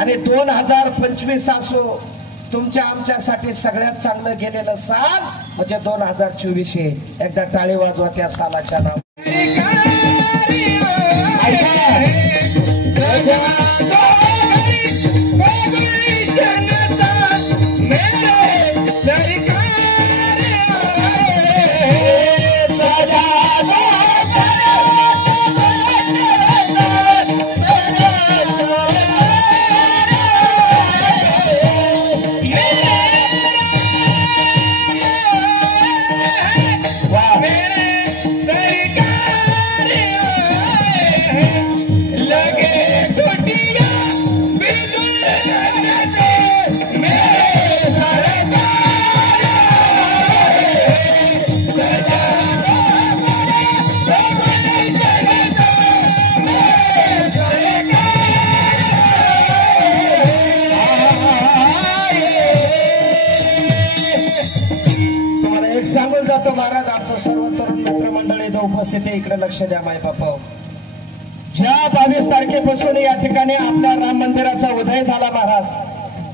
आणि 2025 असो, तुमच्या आमच्यासाठी सगळ्यात चांगलं गेलेलं साल म्हणजे 2024 आहे. एकदा टाळी वाजवा त्या सालाच्या नाव. महाराज आमचं सर्व तरुण मित्रमंडळी उपस्थित आहे. इकडे लक्ष द्या माय बापा. ज्या 22 तारखेपासून या ठिकाणी आपल्या राम मंदिराचा उदय झाला महाराज,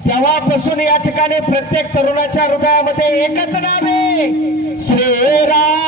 तेव्हापासून या ठिकाणी प्रत्येक तरुणाच्या हृदयामध्ये एकच नाव आहे, श्रीराम.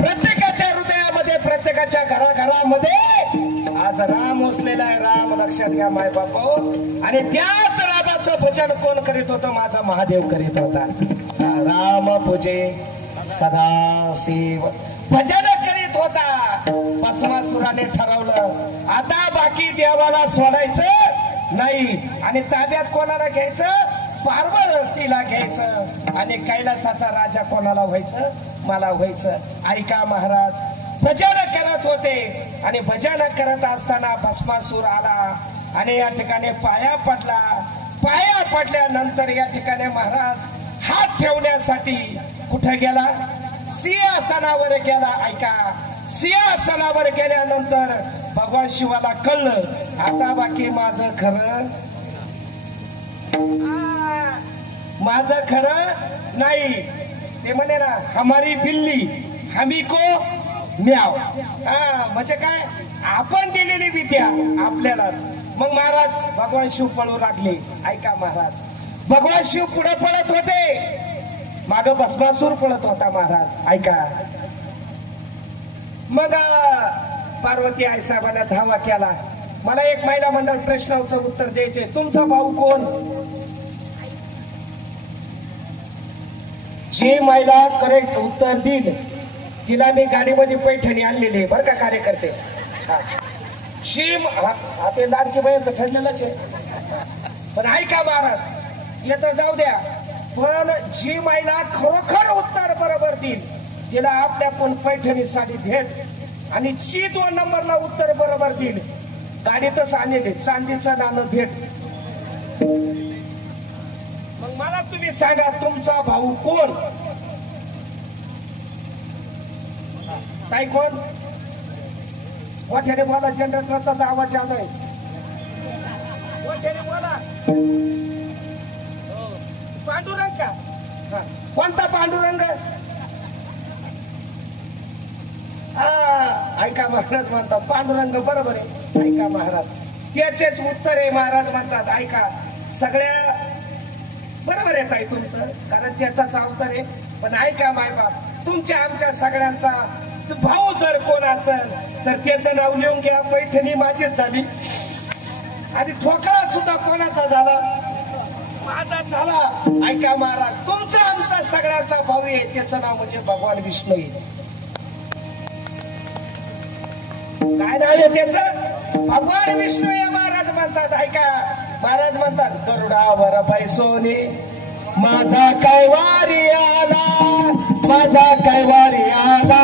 प्रत्येकाच्या हृदयामध्ये प्रत्येकाच्या घराघरामध्ये आज राम वसलेला आहे. राम लक्षात घ्या माय बाप. आणि त्याच रामाचं भजन कोण करीत होतं? माझा महादेव करीत होता. राम पूजे सदाशिव भजन करीत होता. भस्मासुराने ठरवलं आता बाकी देवाला सोडायचं नाही आणि ताब्यात कोणाला घ्यायचं? पार्वतीला घ्यायचं. आणि कैलासाचा राजा कोणाला व्हायचं? मला व्हायचं. ऐका महाराज, भजन करत होते आणि भजन करत असताना भस्मासूर आला आणि या ठिकाणी पाया पडला. पाया पडल्यानंतर या ठिकाणी महाराज हात ठेवण्यासाठी कुठे गेला? सिंहासनावर गेला. ऐका, सिंहासनावर गेल्यानंतर भगवान शिवाला कळलं आता बाकी माझं खरं नाही. ते म्हणे ना, हमारी बिल्ली हमी को म्याव. म्हणजे काय? आपण दिलेली विद्या आपल्यालाच. मग महाराज भगवान शिव पळू लागले. ऐका महाराज, भगवान शिव पुढे पळत होते, माग भस्मासूर पळत होता महाराज. ऐका, मग पार्वती आईसाहेबांना धावा केला. मला एक महिला मंडळ प्रश्नाचं उत्तर द्यायचे. तुमचा भाऊ कोण? जी महिला करेक्ट उत्तर देईल तिला मी गाडीमध्ये पैठणी आणलेली बरं का कार्यकर्ते. ते लाडकी बहीण तर ठरलेलंच आहे. पण ऐका महाराज, येतं जाऊ द्या, पण जी महिला खरोखर उत्तर बरोबर देईल तिला आपल्या पण पैठणी साडी भेट. आणि जी 2 नंबरला उत्तर बरोबर देईल गाडीतच आणलेली चांदीचं नाणं भेट. मग मला तुम्ही सांगा, तुमचा भाऊ कोण? काय कोण? मोठ्याने बोला, जनरेटरचा आवाज आलाय. मोठ्याने बोला. पांडुरंग का? कोणता पांडुरंग? ऐका महाराज म्हणतात पांडुरंग बरोबर आहे. ऐका महाराज, त्याचेच उत्तर आहे. महाराज म्हणतात ऐका, सगळ्या बरोबर येत आहे तुमचं, कारण त्याचाच अवतार आहे. पण ऐका मायबाप, तुमच्या आमच्या सगळ्यांचा भाऊ जर कोण असेल तर त्याचं नाव लिहून घ्या. पैठणी माझीच झाली आणि ठोकळा सुद्धा कोणाचा झाला? माझा झाला. ऐका महाराज, तुमचा आमचा सगळ्यांचा भाऊ आहे, त्याचं नाव म्हणजे भगवान विष्णू आहे. काय नाव आहे त्याचं? भगवान विष्णू हे महाराज म्हणतात. ऐका, महाराज म्हणतात गरुडावर बैसोने माझा कैवारी आला, माझा कैवारी आला,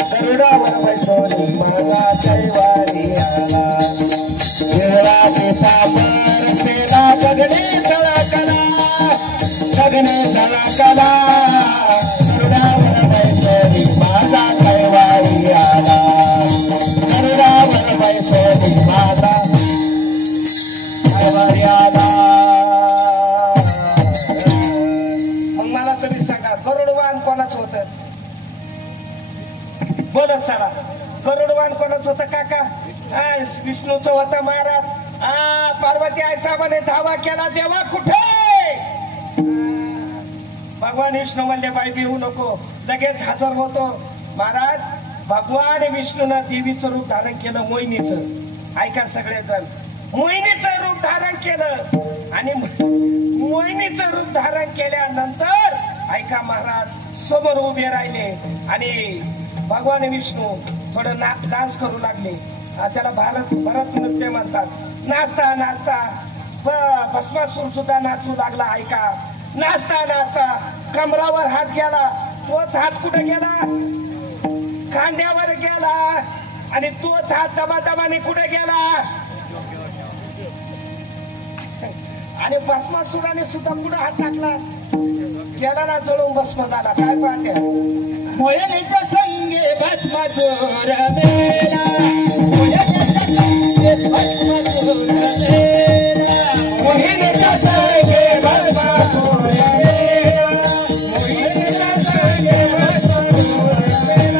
गरुडावर बैसोने माझा कैवारी आला, केळा पापर सेना गगने झळकला, गगने झळकला, गरुडावर बैसोने माझा कैवारी आला, गरुडावर बैसोने माझा कैवारी आला. मग मला तुम्ही सांगा, गरुडवाहन कोणाच होत? बोलत चला, गरुडवाहन कोणाच होतं काका? विष्णूचं होतं महाराज. पार्वती आई साहेबाने धावा केला, देवा कुठे? भगवान विष्णू म्हणले बाई भिवू नको, लगेच हजर होतो. महाराज भगवान विष्णूनं देवीचं रूप धारण केलं, मोहिनीचं. ऐका सगळेजण, मोहिनीचं रूप धारण केलं आणि मोहिनीचं रूप धारण केल्यानंतर ऐका महाराज समोर उभे राहिले आणि भगवान विष्णू थोडं डान्स करू लागले. त्याला भरत नृत्य म्हणतात. नाचता नाचता भस्मासूर सुद्धा नाचू लागला. ऐका, नाचता नाचता कमरावर हात गेला. तोच हात कुठे गेला? खांद्यावर गेला. आणि तोच हात दबादबाने कुठे गेला? आणि भस्मासुराने सुद्धा कुठे हात टाकला? गेला ना, जळून भस्म झाला. काय पाहते? मोहिनीच्या संगे भस्मासुर मेला, मोहिनीच्या संगे भस्मासुर मेला, मोहिनीच्या संगे भस्मासुर मेला, मोहिनीच्या संगे भस्मासुर मेला.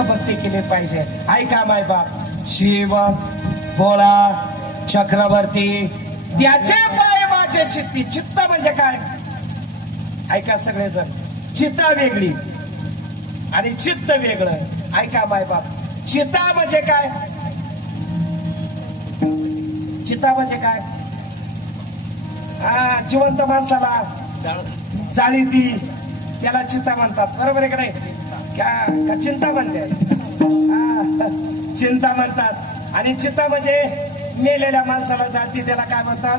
भक्ती केली पाहिजे. ऐका माय बाप, शिव भोळा चक्रवर्ती त्याचे पाय माझे चित्ती. चित्त म्हणजे काय? ऐका सगळेजण, चित्ता वेगळी आणि चित्त वेगळं. ऐका माय बाप, चित्ता म्हणजे काय? चित्ता म्हणजे काय? जिवंत माणसाला जाळी ती त्याला चित्ता म्हणतात. बरोबर आहे का नाही? का चिंता म्हणते? चिंता म्हणतात. आणि चित्ता म्हणजे मेलेल्या माणसाला जाती, त्याला काय म्हणतात?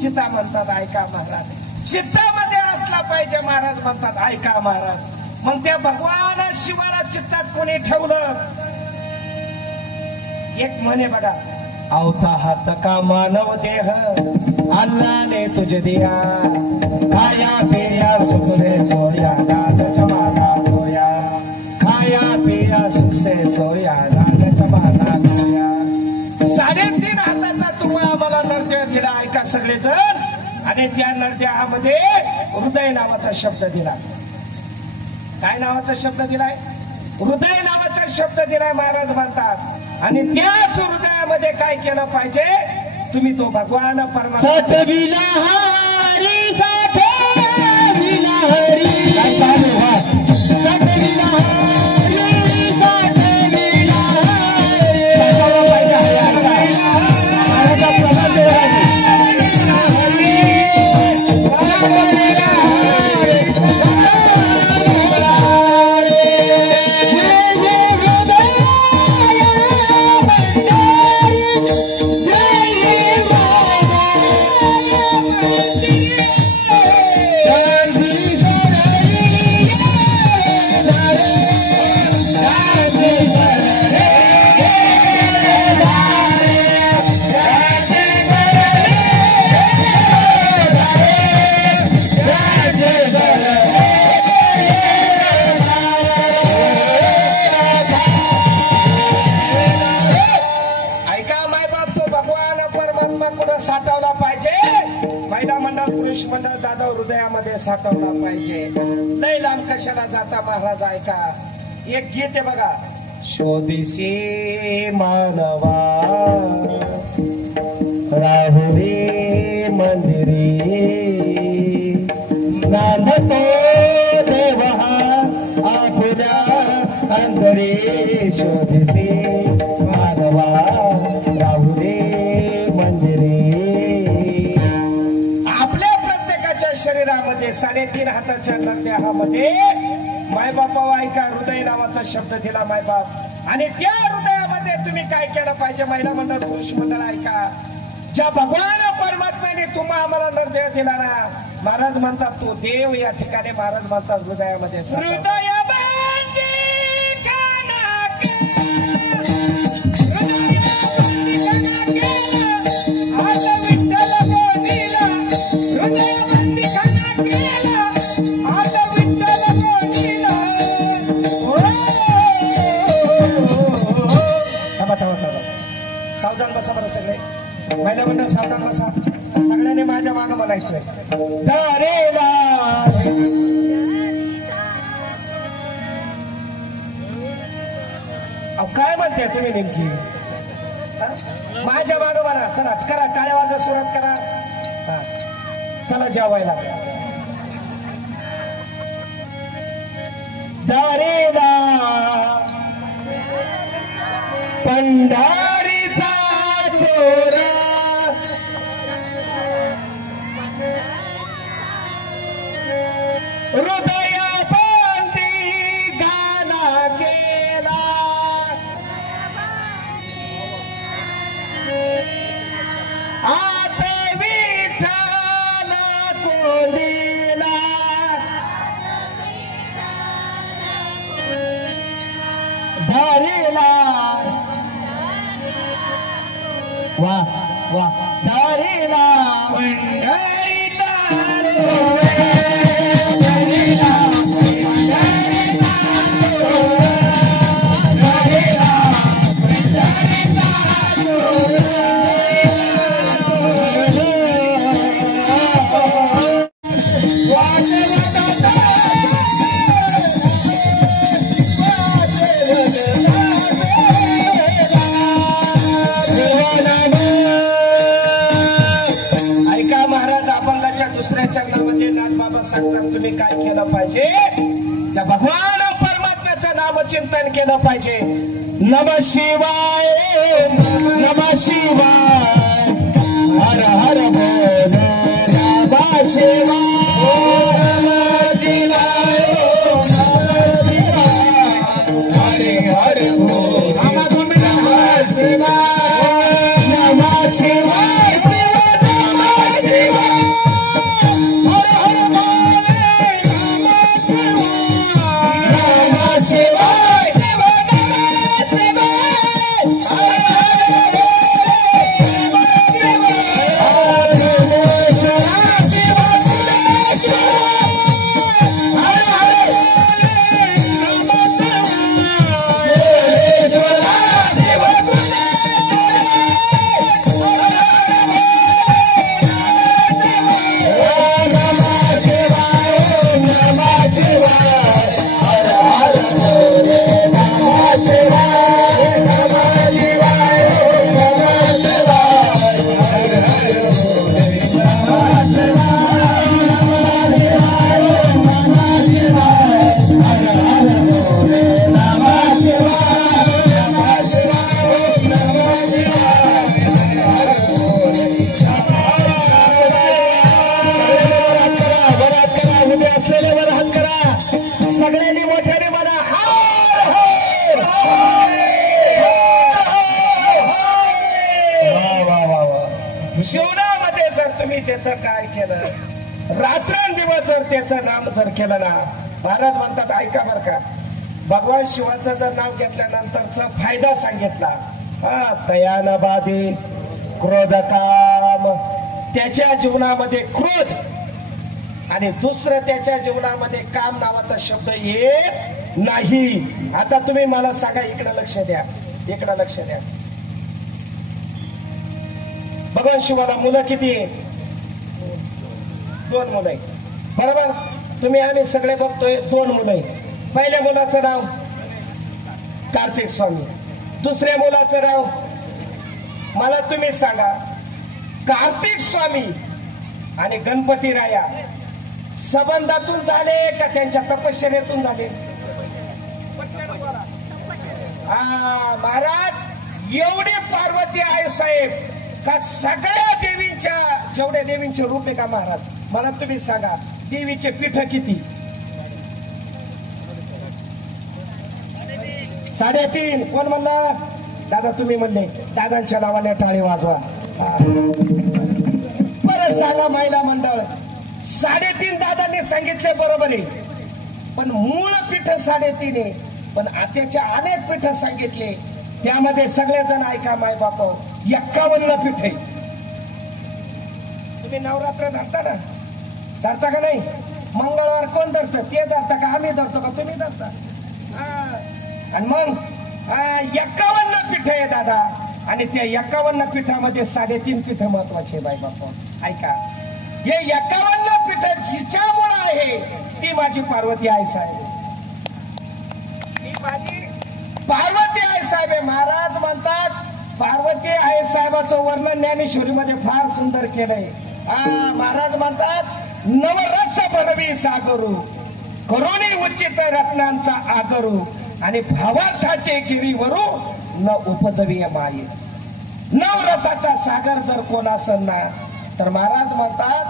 चित्ता म्हणतात. ऐका महाराज, चित्तामध्ये असला पाहिजे महाराज म्हणतात. ऐका महाराज, मग त्या भगवान शिवाला चित्तात कोणी ठेवलं? एक म्हणे बघा, अवता हात का मानव देह अल्लाने तुझे दिया, खाया पिया सुख से सोया लाल जमाना खोया, खाया पिया सुख से सोया लाल जमाना खोया. 3.5 हाताचा तुम्ही आम्हाला नृत्य दिला. ऐका सगळेजण, आणि त्या नृत्यामध्ये हृदय नावाचा शब्द दिला. काय नावाचा शब्द दिलाय? हृदय नावाचा शब्द दिलाय महाराज म्हणतात. आणि त्याच हृदयामध्ये काय केलं पाहिजे? तुम्ही तो भगवान परमात्मा काय चालू पुरुष मंडळ दादा हृदयामध्ये साठवला पाहिजे. लय लांब कशाला जाता महाराज, ऐका एक गीत आहे बघा. शोधिसी मानवा राहुरी मंदिरी नांदतो देव आपल्या अंतरी. शोधिसी मानवा राहुरी मंदिरी. आपल्या प्रत्येकाच्या शरीरामध्ये 3.5 हाताच्या नरदेहामध्ये मायबापा ऐका हृदय नावाचा शब्द दिला मायबाप. आणि त्या हृदयामध्ये तुम्ही काय केलं पाहिजे महिला मंडळ पुरुष मंडळ ऐका. ज्या भगवान परमात्म्याने तुम्हा आम्हाला नरदेह दिला ना, महाराज म्हणतात तो देव या ठिकाणी महाराज म्हणतात हृदयामध्ये सावधान बसा बरं सगळे. महिला मंडळ सावधान बसा. सगळ्यांनी माझ्या मागं म्हणायचंय दारेला. काय म्हणते तुम्ही नेमकी? माझ्या मागं म्हणा. चला करा, टाळ्या वाजवा, सुरुवात करा. चला जेवायला. दारेला पंढारीचा चोरा हृदयापांती गाना केला. आता विठ्ठल कोंडीला. धारीला वा वा धारीला पंढरीचा सांगतात तुम्ही काय केलं पाहिजे. त्या भगवान परमात्म्याचं नामचिंतन केलं पाहिजे. नमः शिवाय नमः शिवाय हर हर बोल नमः शिवाय नमः शिवाय हरे हर बोल नमः शिवाय नमः शिवाय शिव नमः शिवाय हर हर जीवनामध्ये जर तुम्ही त्याचं काय केलं, रात्रंदिवस जर त्याचं नाम जर केलं ना, महाराज म्हणतात ऐका बर का, भगवान शिवाचं जर नाव घेतल्यानंतरचा फायदा सांगितला. तयान बाधी क्रोध काम, त्याच्या जीवनामध्ये क्रोध आणि दुसरं त्याच्या जीवनामध्ये काम नावाचा शब्द येत नाही. आता तुम्ही मला सांगा, इकडे लक्ष द्या, इकडे लक्ष द्या. भगवान शिवाला मुलं किती? 2 मुलं आहेत बरोबर. तुम्ही आम्ही सगळे बघतोय 2 मुलं आहेत. पहिल्या मुलाचं नाव कार्तिक स्वामी, दुसऱ्या मुलाचं नाव मला तुम्ही सांगा. कार्तिक स्वामी आणि गणपती राया संबंधातून झाले का त्यांच्या तपश्चर्यातून झाले? महाराज एवढे पार्वती आहे साहेब का सगळ्या देवींच्या जेवढ्या देवींचे रूप आहे का महाराज मला तुम्ही सांगा देवीचे पीठ किती? 3.5. कोण म्हणला? दादा तुम्ही म्हणले. दादांच्या नावाने टाळी वाजवा. परत सांगा महिला मंडळ. 3.5 दादांनी सांगितले बरोबर आहे, पण मूळ पीठ 3.5 आहे, पण आत्याच्या अनेक पीठ सांगितले. त्यामध्ये सगळेजण ऐका माय बाप 51 पीठ आहे. तुम्ही नवरात्र धरता ना? धरता का नाही? मंगळवार कोण धरतं? ते धरता का आम्ही धरतो का तुम्ही धरता? आणि मग 51 पीठ आहे दादा, आणि त्या 51 पीठामध्ये 3.5 पीठ महत्वाचे बाई बाप ऐका. हे 51 पीठ जिच्यामुळे आहे ती माझी पार्वती आई साहेब. ही माझी पार्वती आई साहेब आहे. महाराज म्हणतात पार्वती आई साहेबाचं वर्णन ज्ञानेश्वरीमध्ये फार सुंदर केलंय. महाराज म्हणतात नवरस भरवी सागरू करुणी उच्चित रत्नांचा आगरू आणि भावार्थाचे गिरीवरू न उपजवी माये. नवरसाचा सागर जर कोण असेल ना तर महाराज म्हणतात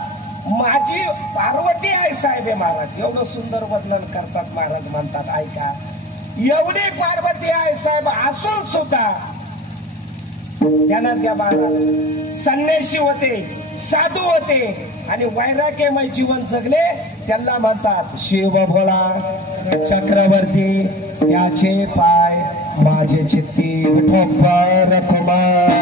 माझी पार्वती आई साहेब आहे. महाराज एवढं सुंदर वर्णन करतात. महाराज म्हणतात ऐका एवढी पार्वती आई साहेब असून सुद्धा त्यानं त्या महाराज संन्यासी होते, साधू होते आणि वैराग्यमय जीवन जगले. त्यांना म्हणतात शिव भोळा चक्रवर्ती त्याचे पाय माझे चित्ती विठोबर कुमार.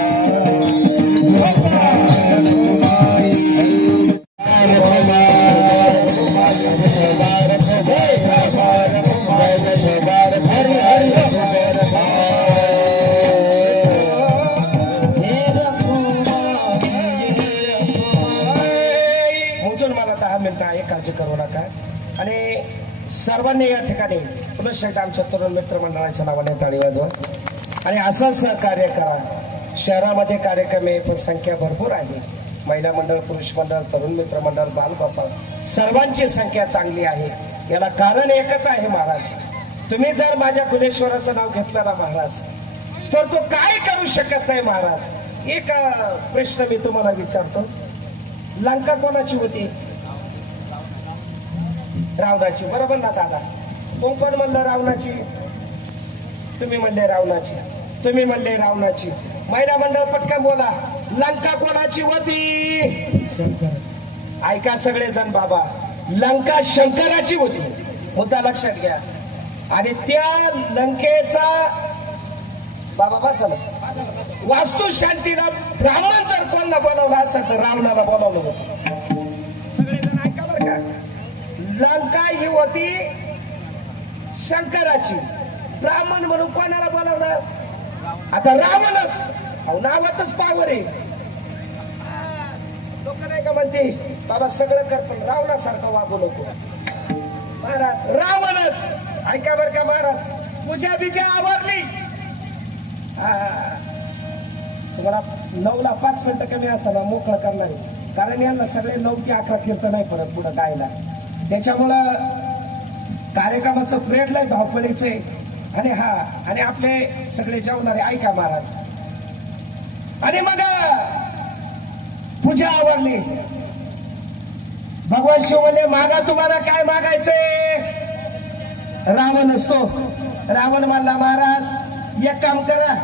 काळजी करू नका. आणि सर्वांनी या ठिकाणी पुन्हा एकदा आमच्या तरुण मित्र मंडळाच्या नावाने टाळी वाजवा आणि असं सहकार्य करा. शहरामध्ये कार्यक्रम आहे पण संख्या भरपूर आहे. महिला मंडळ, पुरुष मंडळ, तरुण मित्र मंडळ, बालबापा सर्वांची संख्या चांगली आहे. याला कारण एकच आहे महाराज. तुम्ही जर माझ्या गुणेश्वराचं नाव घेतलं ना महाराज तर तो काय करू शकत नाही महाराज. एक प्रश्न मी तुम्हाला विचारतो. लंका कोणाची होती? रावणाची. बरोबर ना दादा? कोण म्हणलं रावणाची? तुम्ही म्हणले रावणाची, तुम्ही म्हणले रावणाची. महिला मंडळ पटकन बोला. लंका कोणाची होती? ऐका सगळेजण बाबा, लंका शंकराची होती. मुद्दा लक्षात घ्या. आणि त्या लंकेचा बाबा बा चला वास्तुशांतीला ब्राह्मण जर कोणाला बोलावलं असेल तर रावणाला बोलावलं होतं. सगळेजण ऐका बरं का. लंका ही होती शंकराची. ब्राह्मण म्हणून कोणाला बोलावलं? आता रावणच. नावातच पावर आहे. लोक नाही का म्हणते बाबा सगळं करतो रावणासारखं वागू नको. महाराज रावणच. ऐका बरं का महाराज. पूजा बिजा आवरली. तुम्हाला 9ला 5 मिनिटं कमी असताना मोकळं करणार आहे. कारण यांना सगळे 9 ते 11 कीर्तन नाही परत पुढे गायला. त्याच्यामुळं कार्यक्रमाचं प्रेड लय धावपळीचे. आणि आणि आपले सगळे जेवणारे ऐका महाराज. आणि मग पूजा आवरली. भगवान शिव म्हणले मागा तुम्हाला काय मागायचंय? रावण असतो. रावण म्हणला महाराज एक काम करा,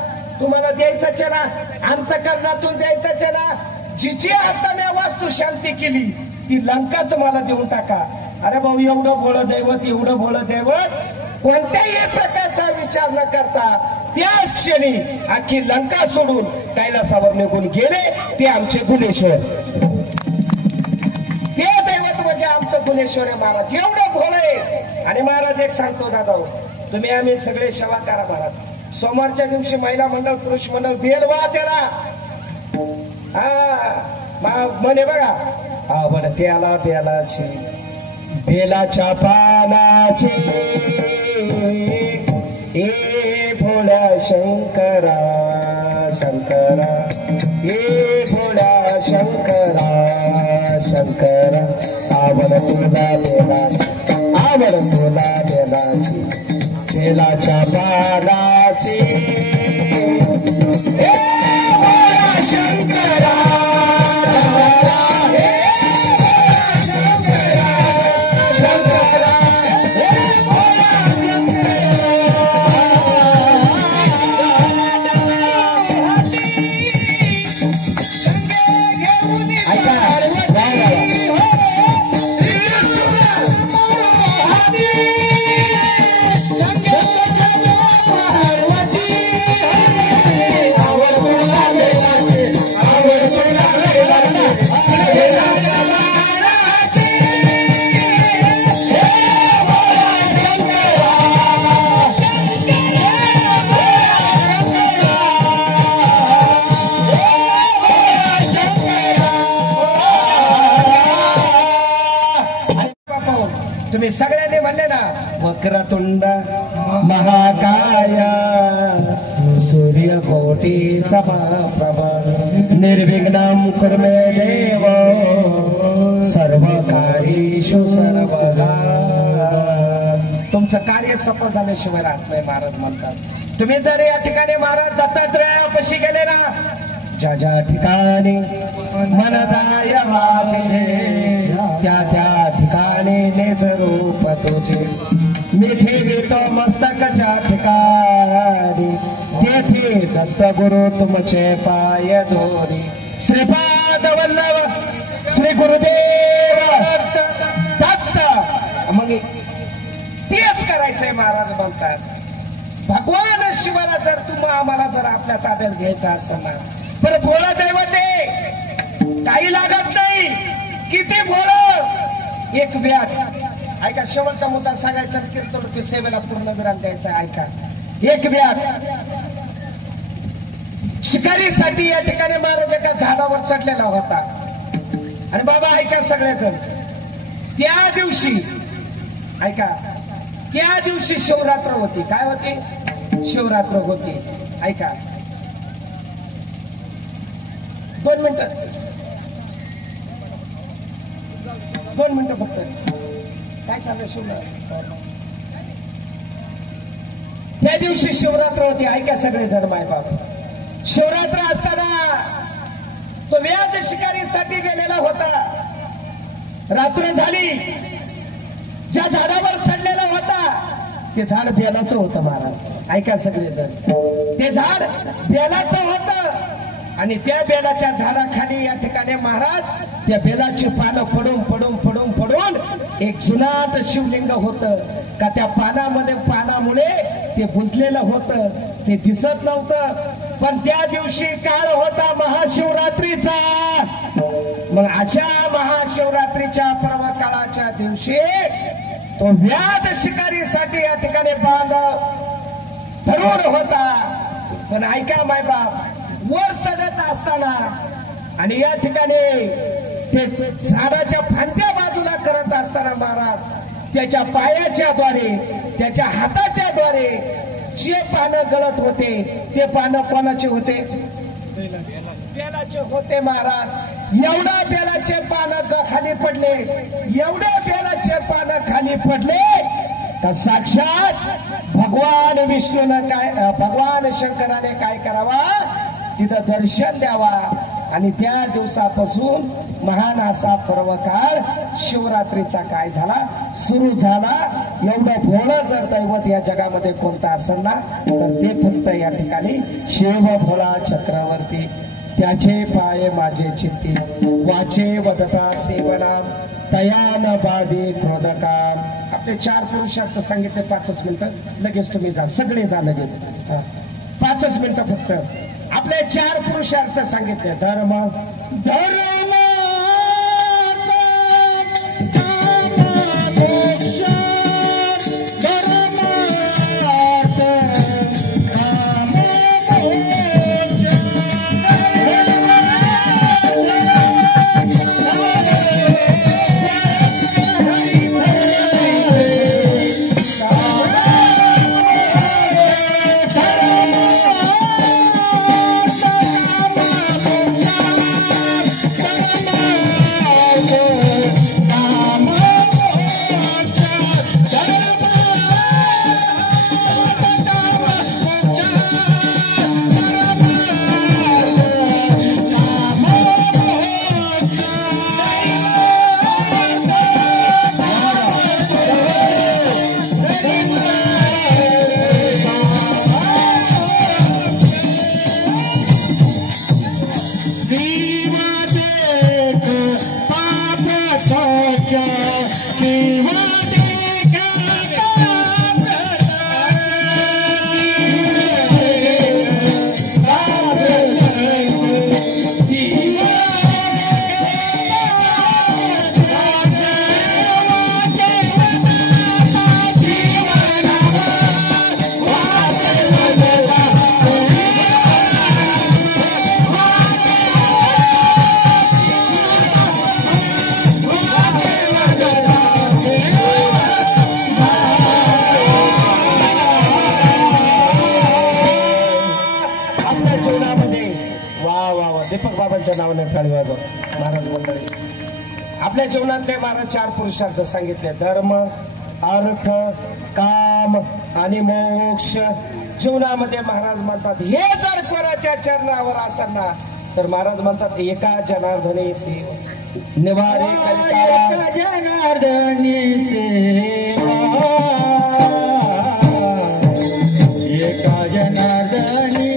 तुम्हाला द्यायचं चला अंतकरणातून द्यायचं चला. जिची आता मी वास्तू शांती केली ती लंकाच मला देऊन टाका. अरे भाऊ एवढं भोळं दैवत, एवढं भोळं दैवत कोणत्याही प्रकारचा विचार न करता त्याच क्षणी अख्खी लंका सोडून कैलासावर निघून गेले. ते आमचे गुणेश्वर. ते दैवत म्हणजे आमचं गुणेश्वर आहे महाराज. एवढं भोळं आहे. आणि महाराज एक सांगतो दादा, तुम्ही आम्ही सगळे सेवा करा महाराज. सोमवारच्या दिवशी महिला मंडळ, पुरुष मंडळ बेल वा त्याला. म्हणे बघा आवडत्याला बेलाची बेलाच्या पानाची ए भोळ्या शंकरा शंकरा ए भोळ्या शंकरा शंकरा आवड तुला बेलाची आवड तुला बेलाची बेलाच्या पानाची ए भोळ्या शंकरा तुम्ही सगळ्यांनी म्हणले ना वक्रतुंड महाकाय सूर्यकोटी समप्रभ निर्विघ्नं कुरु मे देव सर्वकार्येषु सर्वदा। तुमचं कार्य सफल झाल्याशिवाय राहत नाही महाराज म्हणतात। तुम्ही जर या ठिकाणी महाराज दत्तात्रयापाशी गेले ना ज्या ज्या ठिकाणी मन जाय माझे त्या त्या ठिकाणी निज रूप तुझे मी ठेवितो मस्तकाच्या ठिकाणी तेथे दत्त गुरु तुमचे पाय दोरी श्रीपाद वल्लभ श्री गुरुदेव दत्त। मग तेच करायचंय महाराज म्हणतात। भगवान शिवाला जर तुम्हाला आम्हाला जर आपल्या ताब्यात घ्यायचं असेल ना तर भोळा दैवत काही लागत नाही किती भोळ एक व्याट ऐका शेवटचा मुद्दा सांगायचा कीर्तन सेवेला पूर्ण विराम द्यायचा ऐका एक व्याट शिकारीसाठी या ठिकाणी महाराज एका झाडावर चढलेला होता आणि बाबा ऐका सगळेजण त्या दिवशी ऐका त्या दिवशी शिवरात्र होती काय होती शिवरात्र होती ऐका 2 मिनिटं 2 मिनिटं फक्त काय चाललंय शिवरात्र त्या दिवशी शिवरात्र होती ऐका सगळे जण मायबाप शिवरात्र असताना तो व्याध शिकारीसाठी गेलेला होता रात्र झाली ज्या झाडावर चढलेला होता ते झाड बेलाचं होतं महाराज ऐका सगळे जण ते झाड बेलाचं होतं आणि त्या बेलाच्या झाडाखाली या ठिकाणी महाराज त्या बेलाची पानं पडून पडून पडून पडून एक जुनाट शिवलिंग होतं का त्या पानामुळे ते बुजलेलं होतं ते दिसत नव्हतं पण त्या दिवशी काळ होता महाशिवरात्रीचा मग अशा महाशिवरात्रीच्या पर्व काळाच्या दिवशी तो व्याध शिकारीसाठी या ठिकाणी बांध धरून होता पण ऐका मायबाप वर चढत असताना आणि या ठिकाणी ते झाडाच्या फांद्या बाजूला करत असताना महाराज त्याच्या पायाच्या द्वारे त्याच्या हाताच्या द्वारे जे पानं गळत होते ते पानं कोणाचे होते बेलाचे होते महाराज एवढा बेलाचे पानं खाली पडले एवढे बेलाचे पानं खाली पडले तर साक्षात भगवान विष्णूने काय भगवान शंकराने काय करावा तिथं दर्शन द्यावा आणि त्या दिवसापासून महान असा पर्व काळ शिवरात्रीचा काय झाला सुरू झाला एवढं भोळं जर दैवत या जगामध्ये कोणतं असेल ना तर ते फक्त या ठिकाणी शिव भोळा चक्रवर्ती त्याचे पाय माझे चित्ती वाचे वदता सेवनाम तयान बाधी क्रोधकाम आपले 4 पुरुषार्थ सांगितले 5च मिनिटं लगेच तुम्ही जा सगळे जा लगेच 5च मिनिटं फक्त आपले 4 पुरुषार्थ सांगितले धर्म आपल्या जीवनामध्ये वा वा वा दीपक बाबांच्या नावाने टाळी वाजवा महाराज मंडळी. आपल्या जीवनातले महाराज 4 पुरुषार्थ सांगितले: धर्म, अर्थ, काम आणि मोक्ष. जीवनामध्ये महाराज म्हणतात हे जर कोणाच्या चरणावर असताना तर महाराज म्हणतात एका जनार्दनी सेवा निवारे करिता जनार्दनी सेवा एका जनार्दनी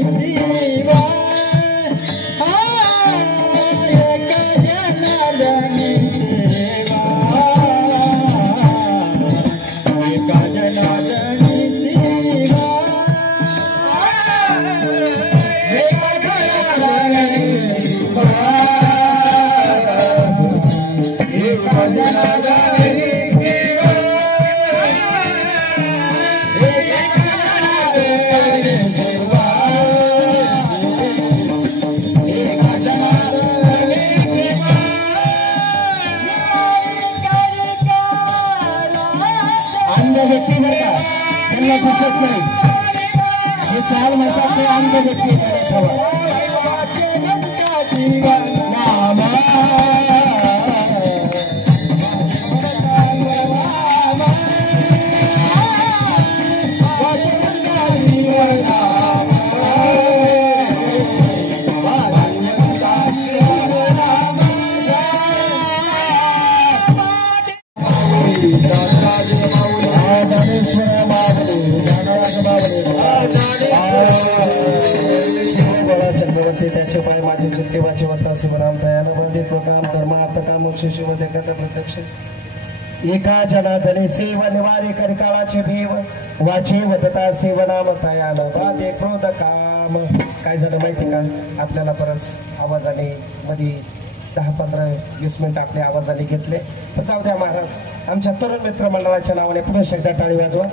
सेवा एका जनार्दनी सेवा एका जनार्दनी सेवा दिसत नाही हे चाल म्हणतात ते अंध व्यक्ती त्याचे पाय माझे चित्ते वाचे वता शिवराम दयान बंदित काम धर्म अर्थ काम शिव देखत प्रत्यक्ष एका जनार्दनी सेवा निवारे करिकाळाचे भीव वाचे वदता सेवनाम तयान बाधे क्रोध काम. काय झालं माहिती का आपल्याला परत आवाजाने मध्ये 10-15-20 मिनिट आपल्या आवाजाने घेतले. जाऊ द्या महाराज. आमच्या तरुण मित्र मंडळाच्या नावाने पुन्हा एकदा टाळी वाजवा.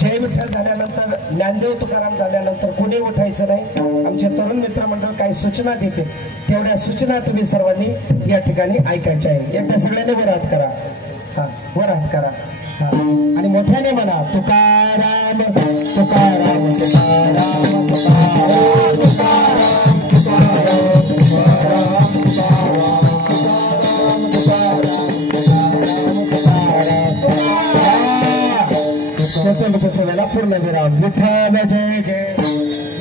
जय विठ्ठल झाल्यानंतर ज्ञानदेव तुकाराम झाल्यानंतर कोणी उठायचं नाही. आमचे तरुण मित्र मंडळ काही सूचना देते तेवढ्या सूचना तुम्ही सर्वांनी या ठिकाणी ऐकायच्या आहे. एकदा सगळ्यांनी वर हात करा. हा वर हात करा. हा आणि मोठ्याने म्हणा तुकाराम तुकाराम तुकाराम तुकाराम तुकाराम तुकाराम तुकाराम. पूर्ण विराम. विठ्ठल जय जय.